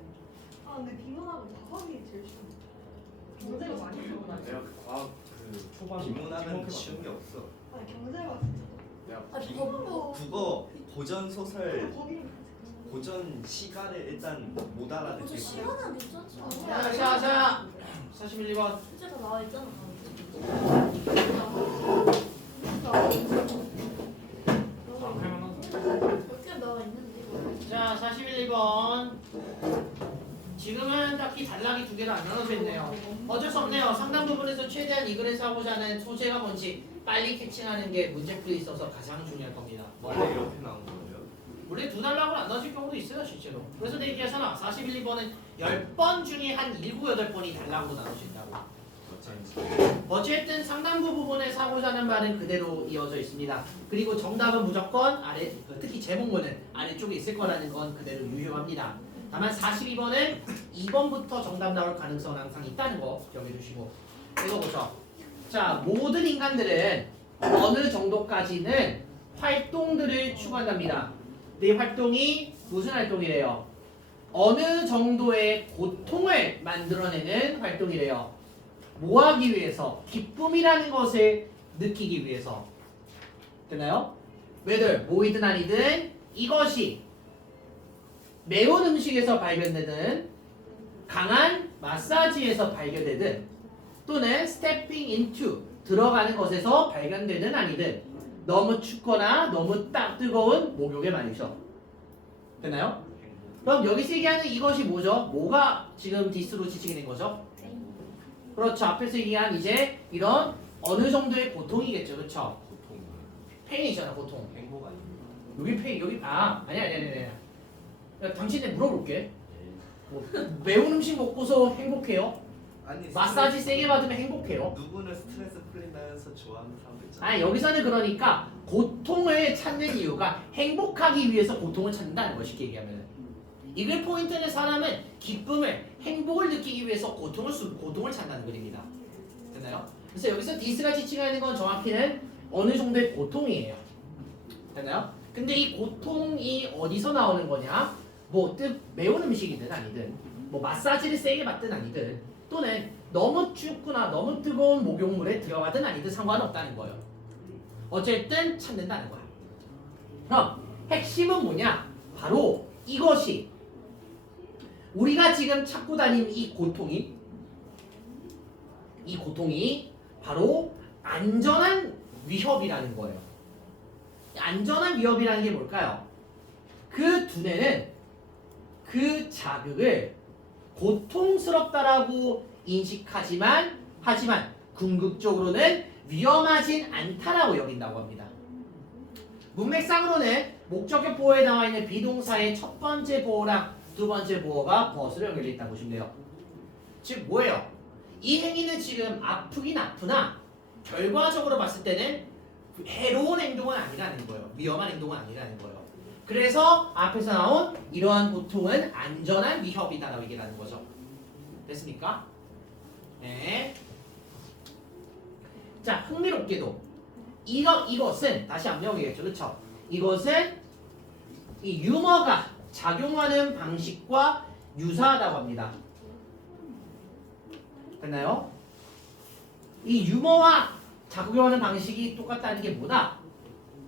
아 근데 비문학은 과학이 제일 쉬워. 경제가 많이 많이 어려워. 내가 그 과학 그 초반 비문학은 쉬운 게 없어. 아니 경제가 진짜 내가 아 법도 국어 고전 소설 거기는 고전 시가를 일단 못 저 알아듣겠어. 시간은 괜찮지 자, 않아? 자, 자. 41, 2번. 숙제 다 나와 있잖아. 할만하다. 몇개 나와 있는데. 자, 41, 2번. 지금은 딱히 단락이 두 개가 안 나눠져 있네요. 어쩔 수 없네요. 상당 부분에서 최대한 이 글에서 하고자 하는 소재가 뭔지 빨리 캐칭하는 게 문제풀이에 있어서 가장 중요할 겁니다. 원래 이렇게 나온 거예요? 원래 두 단락으로 안 나눠질 경우도 있어요, 실제로. 그래서 내 얘기하잖아. 41, 2번은 10번 중에 한 7, 8번이 단락으로 나눠진다고. 어쨌든 상단부 부분에서 하고자 하는 말은 그대로 이어져 있습니다. 그리고 정답은 무조건 아래, 특히 제목문은 아래쪽에 있을 거라는 건 그대로 유효합니다. 다만 42번은 2번부터 정답 나올 가능성은 항상 있다는 거 기억해 주시고 읽어보죠. 자, 모든 인간들은 어느 정도까지는 활동들을 추구한답니다. 이 활동이 무슨 활동이래요? 어느 정도의 고통을 만들어내는 활동이래요. 뭐 하기 위해서? 기쁨이라는 것을 느끼기 위해서. 됐나요? 왜들 뭐이든 아니든 이것이 매운 음식에서 발견되든 강한 마사지에서 발견되든 또는 stepping into 들어가는 것에서 발견되든 아니든 너무 춥거나 너무 뜨거운 목욕의 말이죠. 됐나요? 그럼 여기서 얘기하는 이것이 뭐죠? 뭐가 지금 디스로 지칭이 된 거죠? 그렇죠. 앞에서 얘기한 이제 이런 어느 정도의 고통이겠죠. 그렇죠? 고통. 페인이잖아, 고통. 행복 아닙니까? 여기 페인, 여기 아니야. 야, 당신한테 물어볼게. 예. 뭐, 매운 음식 먹고서 행복해요? 아니 마사지 세게 받으면 행복해요? 누구는 스트레스 풀린다면서 좋아하는 사람도 있잖아. 아니, 여기서는 그러니까 고통을 찾는 이유가 행복하기 위해서 고통을 찾는다는 거 쉽게 얘기하면. 이글 포인트는 사람은 기쁨을, 행복을 느끼기 위해서 고통을 찾는다는 글입니다. 됐나요? 그래서 여기서 디스가 지칭하는 건 정확히는 어느 정도의 고통이에요. 됐나요? 근데 이 고통이 어디서 나오는 거냐? 뭐 매운 음식이든 아니든 뭐 마사지를 세게 받든 아니든 또는 너무 춥거나 너무 뜨거운 목욕물에 들어가든 아니든 상관없다는 거예요. 어쨌든 찾는다는 거야. 그럼 핵심은 뭐냐? 바로 이것이 우리가 지금 찾고 다니는 이 고통이 바로 안전한 위협이라는 거예요. 안전한 위협이라는 게 뭘까요? 그 두뇌는 그 자극을 고통스럽다라고 인식하지만 궁극적으로는 위험하진 않다라고 여긴다고 합니다. 문맥상으로는 목적격 보호에 나와 있는 비동사의 첫 번째 보호랑 두 번째 보호가 버스로 연결되어 있다고 보시면 돼요. 즉 뭐예요? 이 행위는 지금 아프긴 아프나 결과적으로 봤을 때는 해로운 행동은 아니라는 거예요. 위험한 행동은 아니라는 거예요. 그래서 앞에서 나온 이러한 고통은 안전한 위협이다라고 얘기하는 거죠. 됐습니까? 네. 자, 흥미롭게도 이것은 다시 압력이겠죠, 그렇죠? 이것은 이 유머가 작용하는 방식과 유사하다고 합니다. 됐나요? 이 유머와 작용하는 방식이 똑같다는 게 뭐다?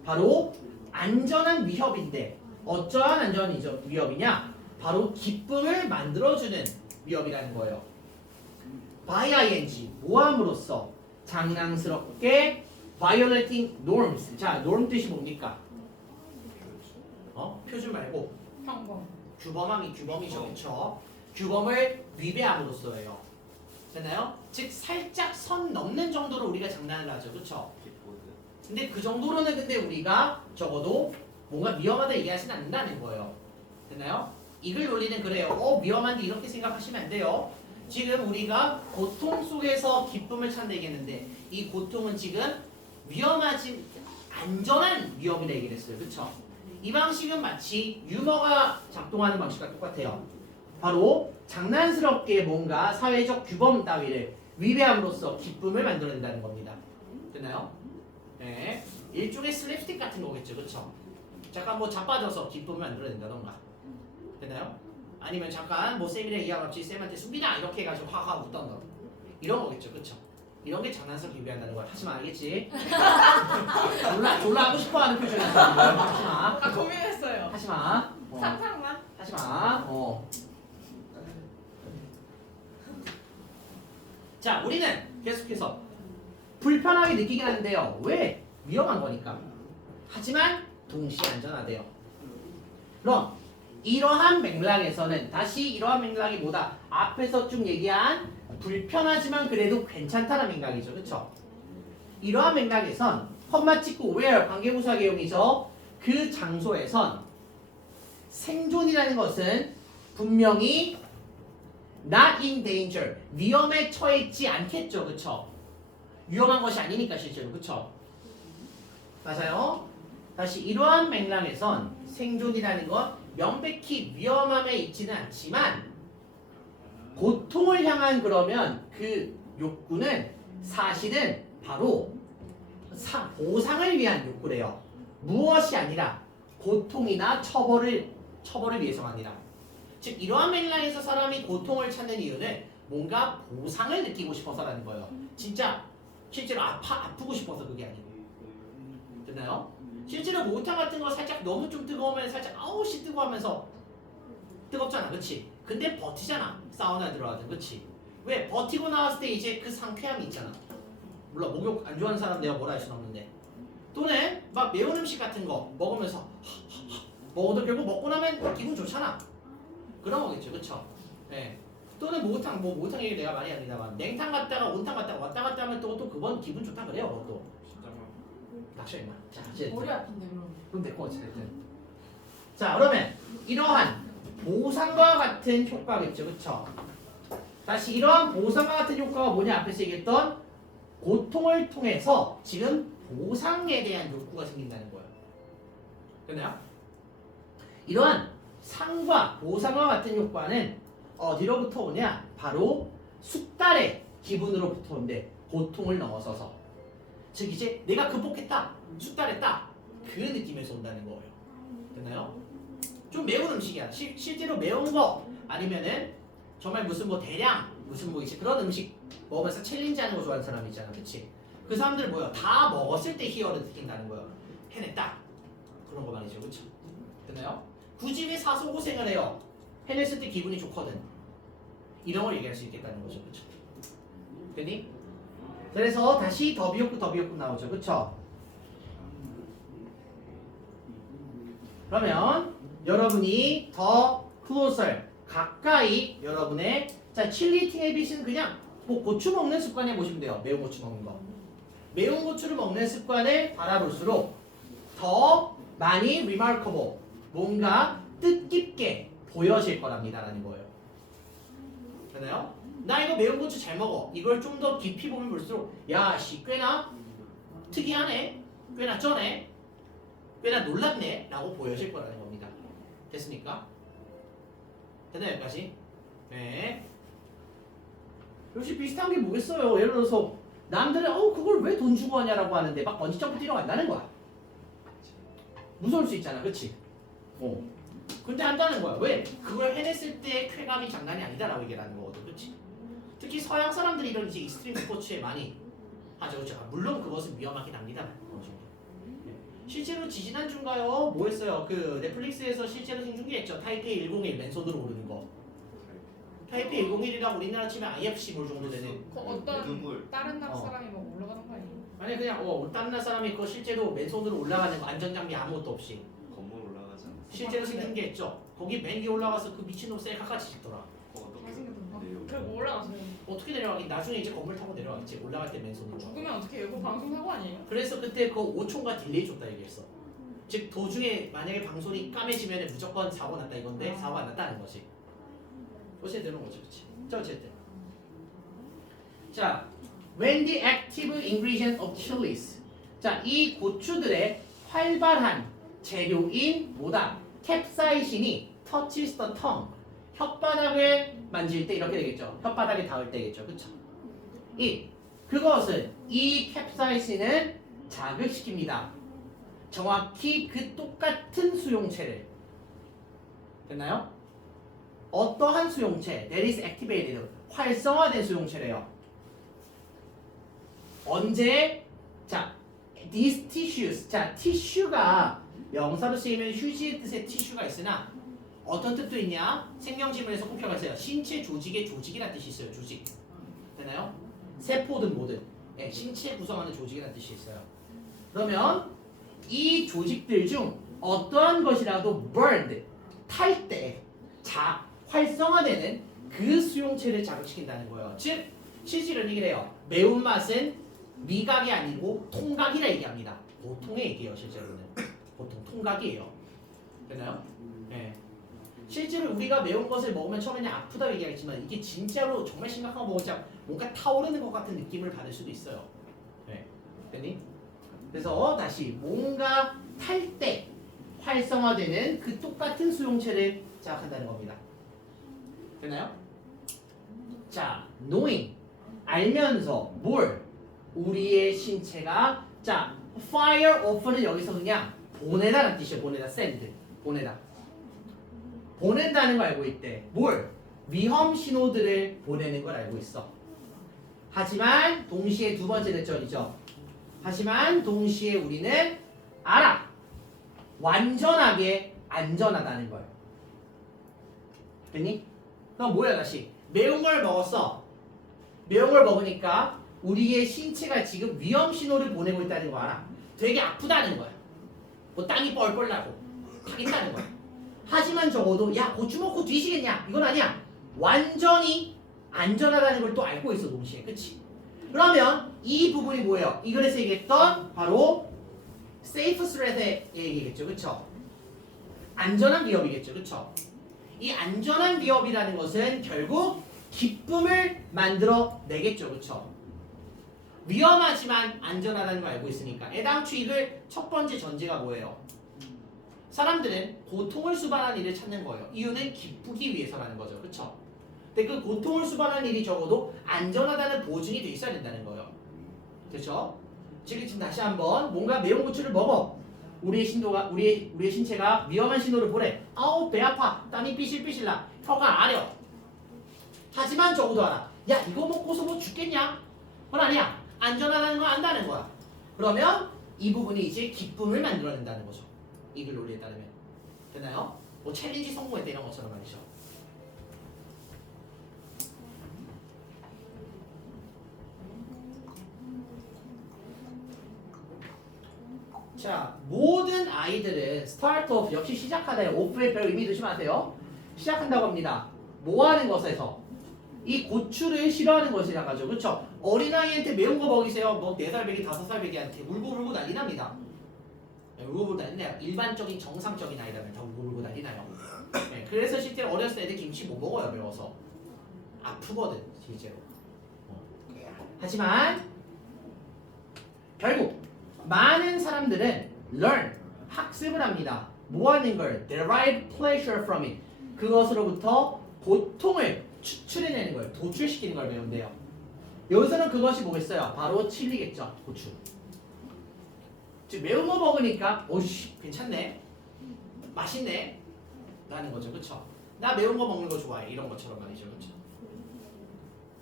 바로 안전한 위협인데 어떠한 안전한 위협이냐? 바로 기쁨을 만들어주는 위협이라는 거예요. by ing 모함으로써 장난스럽게 violating norms. 자, norm 뜻이 뭡니까? 표준 말고 평범. 규범이죠, 그렇죠? 규범을 위배함으로써예요. 됐나요? 즉 살짝 선 넘는 정도로 우리가 장난을 하죠, 그렇죠? 근데 그 정도로는 근데 우리가 적어도 뭔가 위험하다 얘기하지는 않는다는 거예요. 됐나요? 이글 논리는 그래요. 위험한데 이렇게 생각하시면 안 돼요. 지금 우리가 고통 속에서 기쁨을 찾는 얘기했는데 이 고통은 지금 위험하지 안전한 위협이라 얘기를 했어요. 그렇죠? 이 방식은 마치 유머가 작동하는 방식과 똑같아요. 바로 장난스럽게 뭔가 사회적 규범 따위를 위배함으로써 기쁨을 만들어낸다는 겁니다. 됐나요? 네. 일종의 슬랩스틱 같은 거겠죠. 그렇죠? 잠깐 뭐 자빠져서 기쁨을 만들어낸다던가. 됐나요? 아니면 잠깐 뭐 쌤이랑 이해가 없이 쌤한테 숨기다 이렇게 해가지고 화가 웃던가 이런 거겠죠. 그렇죠? 이런 게 장난스럽게 위배한다는 걸 하지마 알겠지? 졸라 하고 싶어하는 표정이었어. 하지마. 고민했어요. 하지마. 상상만. 하지마. 자, 우리는 계속해서 불편하게 느끼긴 하는데요. 왜? 위험한 거니까. 하지만 동시에 안전하대요. 그럼 이러한 맥락에서는 다시 이러한 맥락이 뭐다? 앞에서 쭉 얘기한 불편하지만 그래도 괜찮다는 맥락이죠. 그렇죠? 이러한 맥락에선 컴마 찍고 where 관계부사 개용이죠. 그 장소에선 생존이라는 것은 분명히 not in danger. 위험에 처해있지 않겠죠. 그쵸? 위험한 것이 아니니까 실제로. 그쵸? 맞아요. 다시 이러한 맥락에선 생존이라는 건 명백히 위험함에 있지는 않지만 고통을 향한 그러면 그 욕구는 사실은 바로 보상을 위한 욕구래요. 무엇이 아니라 고통이나 처벌을 위해서가 아니라. 즉 이러한 맥락에서 사람이 고통을 찾는 이유는 뭔가 보상을 느끼고 싶어서라는 거예요. 진짜 실제로 아프고 싶어서 그게 아니고. 됐나요? 실제로 목욕탕 같은 거 살짝 너무 좀 뜨거우면 살짝 아우씨 뜨거 하면서 뜨겁잖아. 그치? 근데 버티잖아. 사우나 들어가든. 그치? 왜? 버티고 나왔을 때 이제 그 상쾌함이 있잖아. 물론 목욕 안 좋아하는 사람 내가 뭐라 할 수는 없는데. 또는 막 매운 음식 같은 거 먹으면서 먹어도 결국 먹고 나면 기분 좋잖아. 그런 거겠죠. 그쵸? 네. 또는 목욕탕 얘기 내가 많이 합니다만 냉탕 갔다가 온탕 갔다가 왔다 갔다 하면 또 그건 기분 좋다 그래요. 또. 닥쳐 임마. 자, 머리 아픈데 그럼. 그럼 될것 어찌됐든. 자, 그러면 이러한 보상과 같은 효과겠죠. 그쵸? 다시 이러한 보상과 같은 효과가 뭐냐? 앞에서 얘기했던 고통을 통해서 지금 보상에 대한 욕구가 생긴다는 거예요. 됐나요? 이러한 상과 보상과 같은 효과는 어디로부터 오냐? 바로 숙달의 기분으로부터 온대. 고통을 넘어서서. 즉 이제 내가 극복했다, 숙달했다 그 느낌에서 온다는 거예요. 됐나요? 좀 매운 음식이야. 실제로 매운 거 아니면은 정말 무슨 뭐 대량 무슨 뭐 이제 그런 음식 먹으면서 챌린지하는 거 좋아하는 사람 있잖아, 그렇지? 그 사람들 뭐야? 다 먹었을 때 희열을 느낀다는 거예요. 해냈다 그런 거 말이죠, 그렇죠? 됐나요? 굳이 왜 사소고생을 해요? 해냈을 때 기분이 좋거든. 이런 걸 얘기할 수 있겠다는 거죠, 그렇죠? 됐니? 그래서 다시 더비욕구 나오죠. 그쵸? 그러면 여러분이 더 closer 가까이 여러분의 자 칠리팅 헤빗은 그냥 뭐 고추 먹는 습관에 보시면 돼요. 매운 고추 먹는 거. 매운 고추를 먹는 습관을 바라볼수록 더 많이 remarkable 뭔가 뜻깊게 보여질 거랍니다라는 거예요. 되나요? 나 이거 매운 고추 잘 먹어. 이걸 좀 더 깊이 보면 볼수록 야씨 꽤나 특이하네, 꽤나 쩌네, 꽤나 놀랍네 라고 보여질 거라는 겁니다. 됐습니까? 됐나요 여기까지? 네. 역시 비슷한 게 뭐겠어요. 예를 들어서 남들은 그걸 왜 돈 주고 하냐라고 하는데 막 번지점프 뛰러 간다는 거야. 무서울 수 있잖아, 그치? 근데 한다는 거야. 왜? 그걸 해냈을 때 쾌감이 장난이 아니다라고 얘기하는 거거든, 그치? 특히 서양 사람들이 이런 이제 익스트림 스포츠에 많이 하죠, 그렇죠? 물론 그것은 위험하긴 합니다. 어느 정도. 실제로 지지난주인가요? 뭐 했어요? 그 넷플릭스에서 실제로 생중계했죠. 타이페이 101 맨손으로 오르는 거. 타이페이 101이랑 우리나라 치면 IFC 볼 정도 되는. 그 어떤 눈물. 다른 나라 사람이 막 올라가는 거 아니에요? 아니 그냥 다른 나라 사람이 그거 실제로 맨손으로 올라가는 거 안전장비 아무것도 없이 건물 올라가지 않았어. 실제로 생중계했죠. 거기 맨 위에 올라가서 그 미친놈 셀카까지 찍더라. 어떻게 잘생겼던가? 내용? 그리고 올라가서 어떻게 내려가긴 나중에 이제 건물 타고 내려가겠지. 올라갈 때 맨손으로. 죽으면 어떻게 해요? 그거 방송 사고 아니에요? 그래서 그때 그 5초가 딜레이 줬다 얘기했어. 즉 도중에 만약에 방송이 까매지면 무조건 사고 났다 이건데 사고가 안 났다는 거지. 어쨌든 되는 거지, 그렇지? 자 어쨌든. 자, when the active ingredient of chilies. 자, 이 고추들의 활발한 재료인 뭐다? 캡사이신이 touches the tongue. 혓바닥을 만질 때 이렇게 되겠죠. 혓바닥에 닿을 때겠죠, 그렇죠? 그것은 이 캡사이신은 자극시킵니다. 정확히 그 똑같은 수용체를. 됐나요? 어떠한 수용체? That is activated. 활성화된 수용체래요. 언제? 자, these tissues. 자, 티슈가 명사로 쓰이면 휴지의 뜻의 티슈가 있으나 어떤 뜻도 있냐? 생명지문에서 꼭 표현하세요. 신체 조직의 조직이라는 뜻이 있어요. 조직. 되나요? 세포든 뭐든. 네, 신체 구성하는 조직이라는 뜻이 있어요. 그러면 이 조직들 중 어떠한 것이라도 burned, 탈 때 활성화되는 그 수용체를 자극시킨다는 거예요. 즉 실질은 이래요. 매운맛은 미각이 아니고 통각이라 얘기합니다. 보통의 얘기예요. 실제로는 보통 통각이에요. 되나요? 네. 실제로 우리가 매운 것을 먹으면 처음에는 아프다고 얘기하겠지만 이게 진짜로 정말 심각한 거 먹으면 뭔가 타오르는 것 같은 느낌을 받을 수도 있어요. 네, 됐니? 그래서 다시 뭔가 탈 때 활성화되는 그 똑같은 수용체를 자각한다는 겁니다. 됐나요? 자, knowing 알면서 뭘 우리의 신체가 자 fire off는 여기서 그냥 보내다라는 뜻이에요. 보내다 send 보내다 보낸다는 걸 알고 있대. 뭘? 위험 신호들을 보내는 걸 알고 있어. 하지만 동시에 두 번째 대절이죠. 하지만 동시에 우리는 알아. 완전하게 안전하다는 걸. 됐니? 그럼 뭐야 다시? 매운 걸 먹었어. 매운 걸 먹으니까 우리의 신체가 지금 위험 신호를 보내고 있다는 거 알아. 되게 아프다는 거야. 뭐 땅이 뻘뻘 나고 타긴다는 거야. 하지만 적어도 야 고추 먹고 뒤지겠냐? 이건 아니야. 완전히 안전하다는 걸 또 알고 있어 동시에. 그치? 그러면 이 부분이 뭐예요? 이 글에서 얘기했던 바로 safe threat의 얘기겠죠. 그쵸? 안전한 기업이겠죠. 그쵸? 이 안전한 기업이라는 것은 결국 기쁨을 만들어 내겠죠. 그쵸? 위험하지만 안전하다는 걸 알고 있으니까 애당초 이글 첫 번째 전제가 뭐예요? 사람들은 고통을 수반한 일을 찾는 거예요. 이유는 기쁘기 위해서라는 거죠. 그쵸? 근데 그 고통을 수반한 일이 적어도 안전하다는 보증이 돼 있어야 된다는 거예요. 그렇죠? 지금 다시 한번 뭔가 매운 고추를 먹어. 우리의 신도가 우리의 신체가 위험한 신호를 보내. 아우 배 아파. 땀이 삐실삐실 나. 혀가 아려. 하지만 적어도 알아. 야 이거 먹고서 뭐 죽겠냐? 그건 아니야. 안전하다는 거 안다는 거야. 그러면 이 부분이 이제 기쁨을 만들어낸다는 거죠. 이 글 논리에 따르면. 되나요? 뭐 챌린지 성공했다 이런 것처럼 말이죠. 자, 모든 아이들은 스타트 오프 역시 시작하다에 오프의 별 의미 조심하세요. 시작한다고 합니다. 뭐 하는 것에서? 이 고추를 싫어하는 것을 시작하죠. 그렇죠? 어린아이한테 매운 거 먹이세요. 뭐 4살 배기, 5살 배기한테 울고 난리 납니다. 울고 난리 나요. 일반적인 정상적인 아이라면 다 울고 난리 나요. 네, 그래서 실제 어렸을 때 애들 김치 못 먹어요. 매워서. 아프거든 실제로. 하지만 결국 많은 사람들은 learn, 학습을 합니다. 뭐 하는 걸? derive pleasure from it. 그것으로부터 고통을 추출해내는 걸, 도출시키는 걸 배운대요. 여기서는 그것이 뭐겠어요? 바로 칠리겠죠. 고추. 즉 매운 거 먹으니까 오씨 괜찮네. 맛있네. 라는 거죠. 그쵸? 나 매운 거 먹는 거 좋아해. 이런 것처럼 말이죠. 그쵸?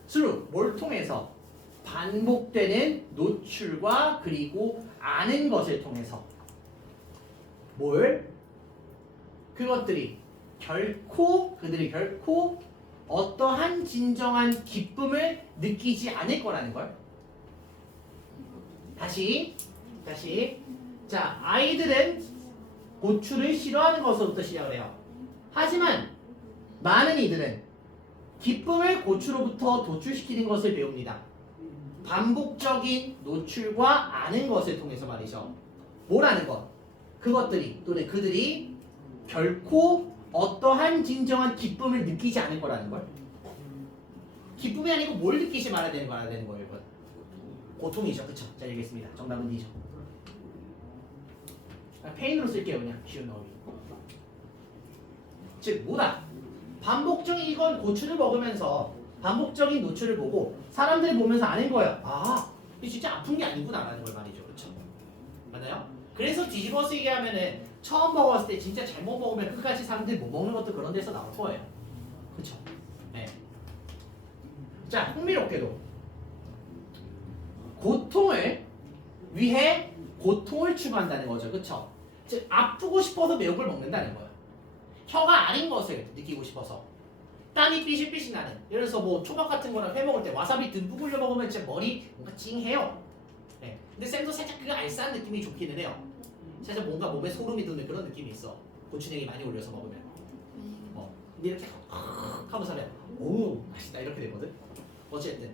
through, 뭘 통해서? 반복되는 노출과 그리고 아는 것을 통해서 뭘? 그들이 결코 어떠한 진정한 기쁨을 느끼지 않을 거라는 걸. 다시 자 아이들은 고추를 싫어하는 것으로부터 시작을 해요. 하지만 많은 이들은 기쁨을 고추로부터 도출시키는 것을 배웁니다. 반복적인 노출과 아는 것을 통해서 말이죠. 뭐라는 것? 그것들이 또는 그들이 결코 어떠한 진정한 기쁨을 느끼지 않을 거라는 걸. 기쁨이 아니고 뭘 느끼지 말아야 되는 거예요. 이건 고통이죠. 그쵸? 자 얘기했습니다. 정답은 D죠. 페인으로 쓸게요. 그냥 쉬운 어휘. 즉 뭐다? 반복적인 이건 고추를 먹으면서 반복적인 노출을 보고 사람들이 보면서 아는 거예요. 아, 이게 진짜 아픈 게 아니구나라는 걸 말이죠. 그렇죠? 맞나요? 그래서 뒤집어서 얘기하면은 처음 먹었을 때 진짜 잘못 먹으면 끝까지 사람들이 못 먹는 것도 그런 데서 나올 거예요. 그렇죠? 네. 자, 흥미롭게도 고통을 위해 고통을 추구한다는 거죠. 그렇죠? 즉 아프고 싶어서 매운 걸 먹는다는 거예요. 혀가 아닌 것을 느끼고 싶어서. 땀이 삐실삐실 나는. 예를 들어서 뭐 초밥 같은 거나 회 먹을 때 와사비 듬뿍 올려 먹으면 진짜 머리 뭔가 찡해요. 네. 근데 쌤도 살짝 그 알싸한 느낌이 좋기는 해요. 살짝 뭔가 몸에 소름이 돋는 그런 느낌이 있어. 고추냉이 많이 올려서 먹으면. 근데 이렇게 하면서 하면 오 맛있다 이렇게 되거든. 어쨌든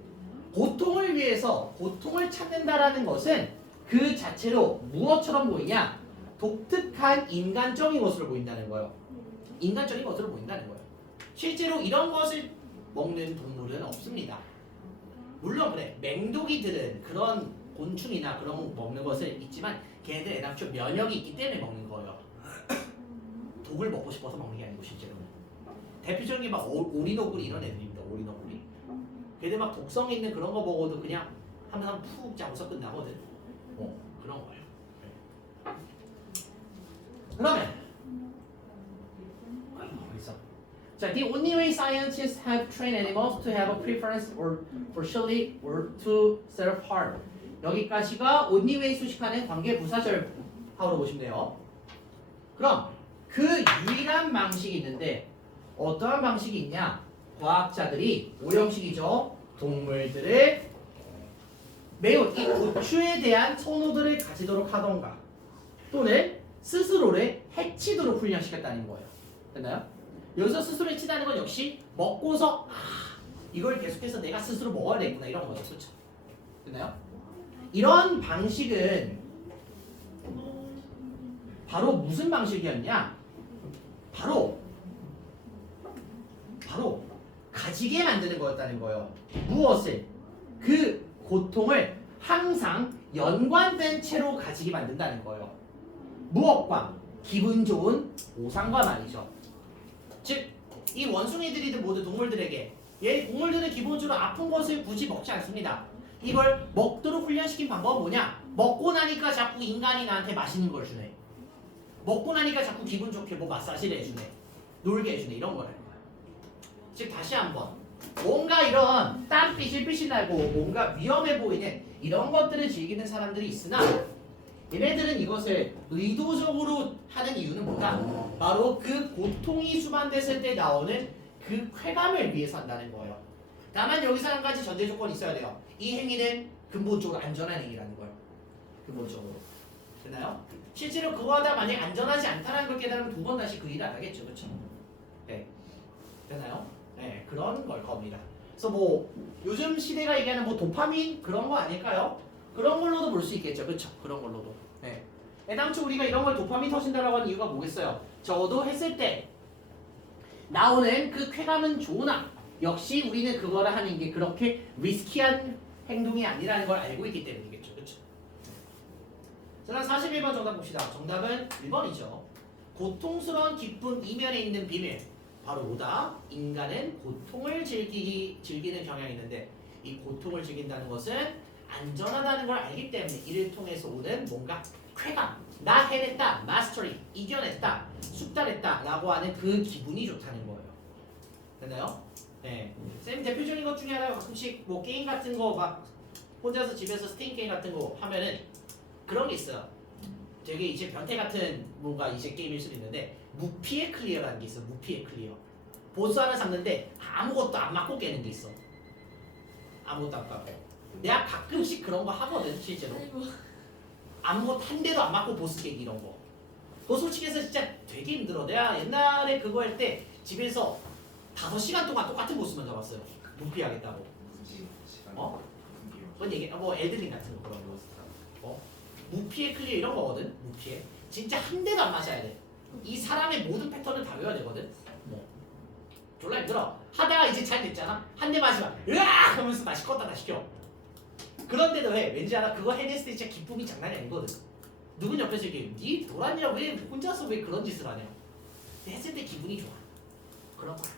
고통을 위해서 고통을 찾는다라는 것은 그 자체로 무엇처럼 보이냐? 독특한 인간적인 것으로 보인다는 거예요. 인간적인 것으로 보인다는 거예요. 실제로 이런 것을 먹는 동물은 없습니다. 물론 그래 맹독이들은 그런 곤충이나 그런 거 먹는 것을 있지만 걔네들 애당초 면역이 있기 때문에 먹는 거예요. 독을 먹고 싶어서 먹는 게 아니고 실제로는 대표적인 게 막 오리너구리 이런 애들입니다. 오리너구리 걔들 막 독성 있는 그런 거 먹어도 그냥 하면 푹 자고서 끝나거든. 그런 거예요. 그러면 어디서? 자, the only way scientists have trained animals to have a preference or for chili or to serve hard. 여기까지가 only way 수식하는 관계 부사절 하로 보시면 돼요. 그럼 그 유일한 방식이 있는데 어떠한 방식이 있냐? 과학자들이 오형식이죠. 동물들을 매우 이 고추에 대한 선호도를 가지도록 하던가 또는 스스로를 해치도록 훈련시켰다는 거예요. 됐나요? 여기서 스스로 해치다는 건 역시 먹고서 이걸 계속해서 내가 스스로 먹어야 되구나 이런 거죠. 그렇죠? 됐나요? 이런 방식은 바로 무슨 방식이었냐? 바로 가지게 만드는 거였다는 거예요. 무엇을? 그 고통을 항상 연관된 채로 가지게 만든다는 거예요. 무엇과? 기분 좋은 보상과 말이죠. 즉, 이 원숭이들이든 모두 동물들에게 동물들은 기본적으로 아픈 것을 굳이 먹지 않습니다. 이걸 먹도록 훈련시킨 방법은 뭐냐? 먹고 나니까 자꾸 인간이 나한테 맛있는 걸 주네. 먹고 나니까 자꾸 기분 좋게 뭐 마사지를 해주네. 놀게 해주네. 이런 거라는 거예요. 즉 다시 한번 뭔가 이런 땀 삐실삐실 나고 뭔가 위험해 보이는 이런 것들을 즐기는 사람들이 있으나 얘네들은 이것을 의도적으로 하는 이유는 뭐다? 바로 그 고통이 수반됐을 때 나오는 그 쾌감을 위해서 한다는 거예요. 다만 여기서 한 가지 전제 조건이 있어야 돼요. 이 행위는 근본적으로 안전한 행위라는 거예요. 근본적으로. 되나요? 실제로 그거 하다 만약 안전하지 않다는 걸 깨달으면 두 번 다시 그 일을 안 하겠죠. 그렇죠? 네. 되나요? 네, 그런 걸 겁니다. 그래서 뭐 요즘 시대가 얘기하는 뭐 도파민 그런 거 아닐까요? 그런 걸로도 볼 수 있겠죠. 그렇죠? 그런 걸로도. 네. 애당초 우리가 이런 걸 도파민 터진다라고 하는 이유가 뭐겠어요? 적어도 했을 때 나오는 그 쾌감은 좋으나 역시 우리는 그거를 하는 게 그렇게 리스키한 행동이 아니라는 걸 알고 있기 때문이겠죠. 그렇죠? 자, 41번 정답 봅시다. 정답은 1번이죠. 고통스러운 기쁨 이면에 있는 비밀. 바로 뭐다? 인간은 고통을 즐기는 경향이 있는데 이 고통을 즐긴다는 것은 안전하다는 걸 알기 때문에 이를 통해서 오는 뭔가 쾌감, 나 해냈다, 마스터리, 이겨냈다, 숙달했다 라고 하는 그 기분이 좋다는 거예요. 됐나요? 네. 쌤 대표적인 것 중에 하나가 가끔씩 뭐 게임 같은 거 막 혼자서 집에서 스팀 게임 같은 거 하면은 그런 게 있어요. 되게 이제 변태 같은 뭔가 이제 게임일 수도 있는데 무피해 클리어라는 게 있어. 무피해 클리어. 보스 하나 잡는데 아무것도 안 맞고 깨는 게 있어. 아무것도 안 맞고. 내가 가끔씩 그런 거 하거든 실제로. 아무것도 한 대도 안 맞고 보스 깨기 이런 거. 그거 솔직히 해서 진짜 되게 힘들어. 내가 옛날에 그거 할 때 집에서 5시간 동안 똑같은 보스만 잡았어요. 무피하겠다고. 어? 그건 얘기 뭐 애들링 같은 거 그런 거. 무피해 클리어 이런 거거든. 무피해. 진짜 한 대도 안 맞아야 돼. 이 사람의 모든 패턴을 다 외워야 되거든. 졸라 힘들어. 하다가 이제 잘 됐잖아. 한 대 맞으면 으악 하면서 다시 껐다 다시 켜. 그런데도 해. 왠지 알아? 그거 해냈을 때 진짜 기쁨이 장난이 아니거든. 누군 옆에서 이렇게 니 도라니야 왜 혼자서 왜 그런 짓을 하냐. 근데 했을 때 기분이 좋아. 그런 거야.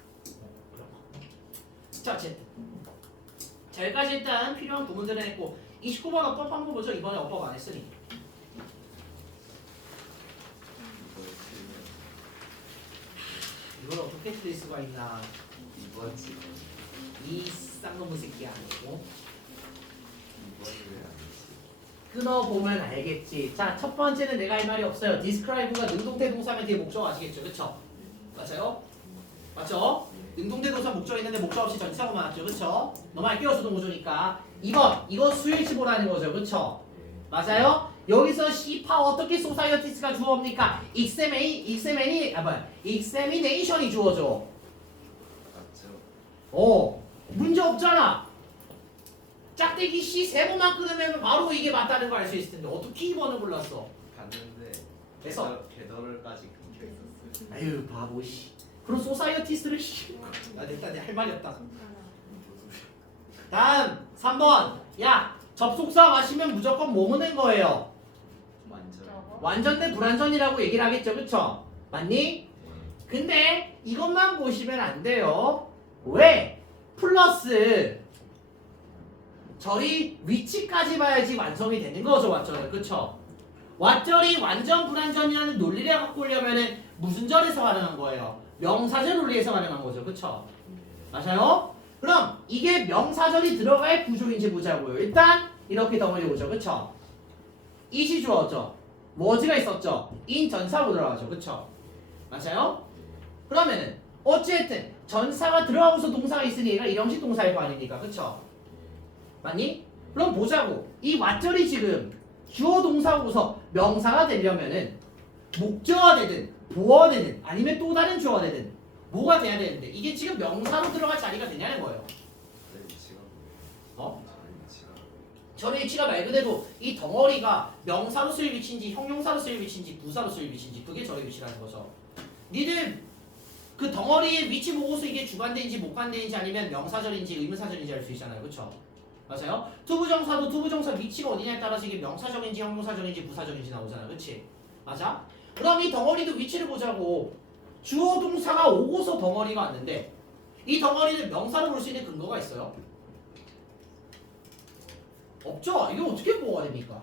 그런 거. 자 어쨌든 자 여기까지 일단 필요한 구문들을 했고 29번 어법 한번 보죠. 이번에 어법 안 했으니. 이걸 어떻게 쓸 수가 있나. 이번 지금 이 쌍놈의 새끼 아니고 이번 왜안 되지? 끊어보면 알겠지. 자, 첫 번째는 내가 할 말이 없어요. describe가 능동태 동사면 뒤에 목적 아시겠죠? 그쵸? 맞아요? 맞죠? 능동태 동사 목적 있는데 목적 없이 전치사고만 왔죠? 그쵸? 너무 알게요 수동구조니까. 2번 이거 수일치 보라는 거죠? 그쵸? 맞아요? 여기서 C파 어떻게 소사이어티스가 주어입니까? examination이 주어져. 맞죠? 문제 없잖아. 짝대기 C 3번만 끊으면 바로 이게 맞다는 걸 알 수 있을 텐데 어떻게 2번을 골랐어? 갔는데 그래서? 배달을까지 끊겨 있었어요. 아유 바보 씨. 그런 소사이어티스를 씨. 아 됐다 내 할 말이 없다. 다음 3번. 야 접속사 마시면 무조건 뭐 묻는 거예요? 완전. 완전 대 불완전이라고 얘기를 하겠죠, 그쵸? 맞니? 근데 이것만 보시면 안 돼요. 왜? 플러스 저희 위치까지 봐야지 완성이 되는 거죠, 왓절은. 그쵸? 왓절이 완전 불완전이라는 논리를 갖고 오려면은 무슨 절에서 가능한 거예요? 명사절 논리에서 가능한 거죠, 그쵸? 맞아요? 그럼 이게 명사절이 들어갈 구조인지 보자고요. 일단 이렇게 덩어리 오죠, 그쵸? 이시 주어죠. 워즈가 있었죠. 인 전사로 들어가죠, 그쵸? 맞아요? 그러면은 어쨌든 전사가 들어가고서 동사가 있으니 얘가 일형식 동사일 거 아닙니까, 그쵸? 맞니? 그럼 보자고. 이 왓절이 지금 주어 동사고서 명사가 되려면은 목적어가 되든 보어가 되든 아니면 또 다른 주어가 되든 뭐가 돼야 되는데 이게 지금 명사로 들어갈 자리가 되냐는 거예요. 내 위치가 뭐예요? 어? 저희 위치가. 저의 위치가 말 그대로 이 덩어리가 명사로 쓰일 위치인지 형용사로 쓰일 위치인지 부사로 쓰일 위치인지 그게 저의 위치라는 거죠. 니들 그 덩어리의 위치 보고서 이게 주관대인지 목관대인지 아니면 명사절인지 의문사절인지 알 수 있잖아요. 그쵸? 맞아요? 투부정사도 투부정사 위치가 어디냐에 따라서 이게 명사절인지 형용사절인지 부사절인지 나오잖아요. 그치? 맞아? 그럼 이 덩어리도 위치를 보자고. 주어 동사가 오고서 덩어리가 왔는데 이 덩어리는 명사로 볼 수 있는 근거가 있어요? 없죠? 이게 어떻게 보호가 됩니까?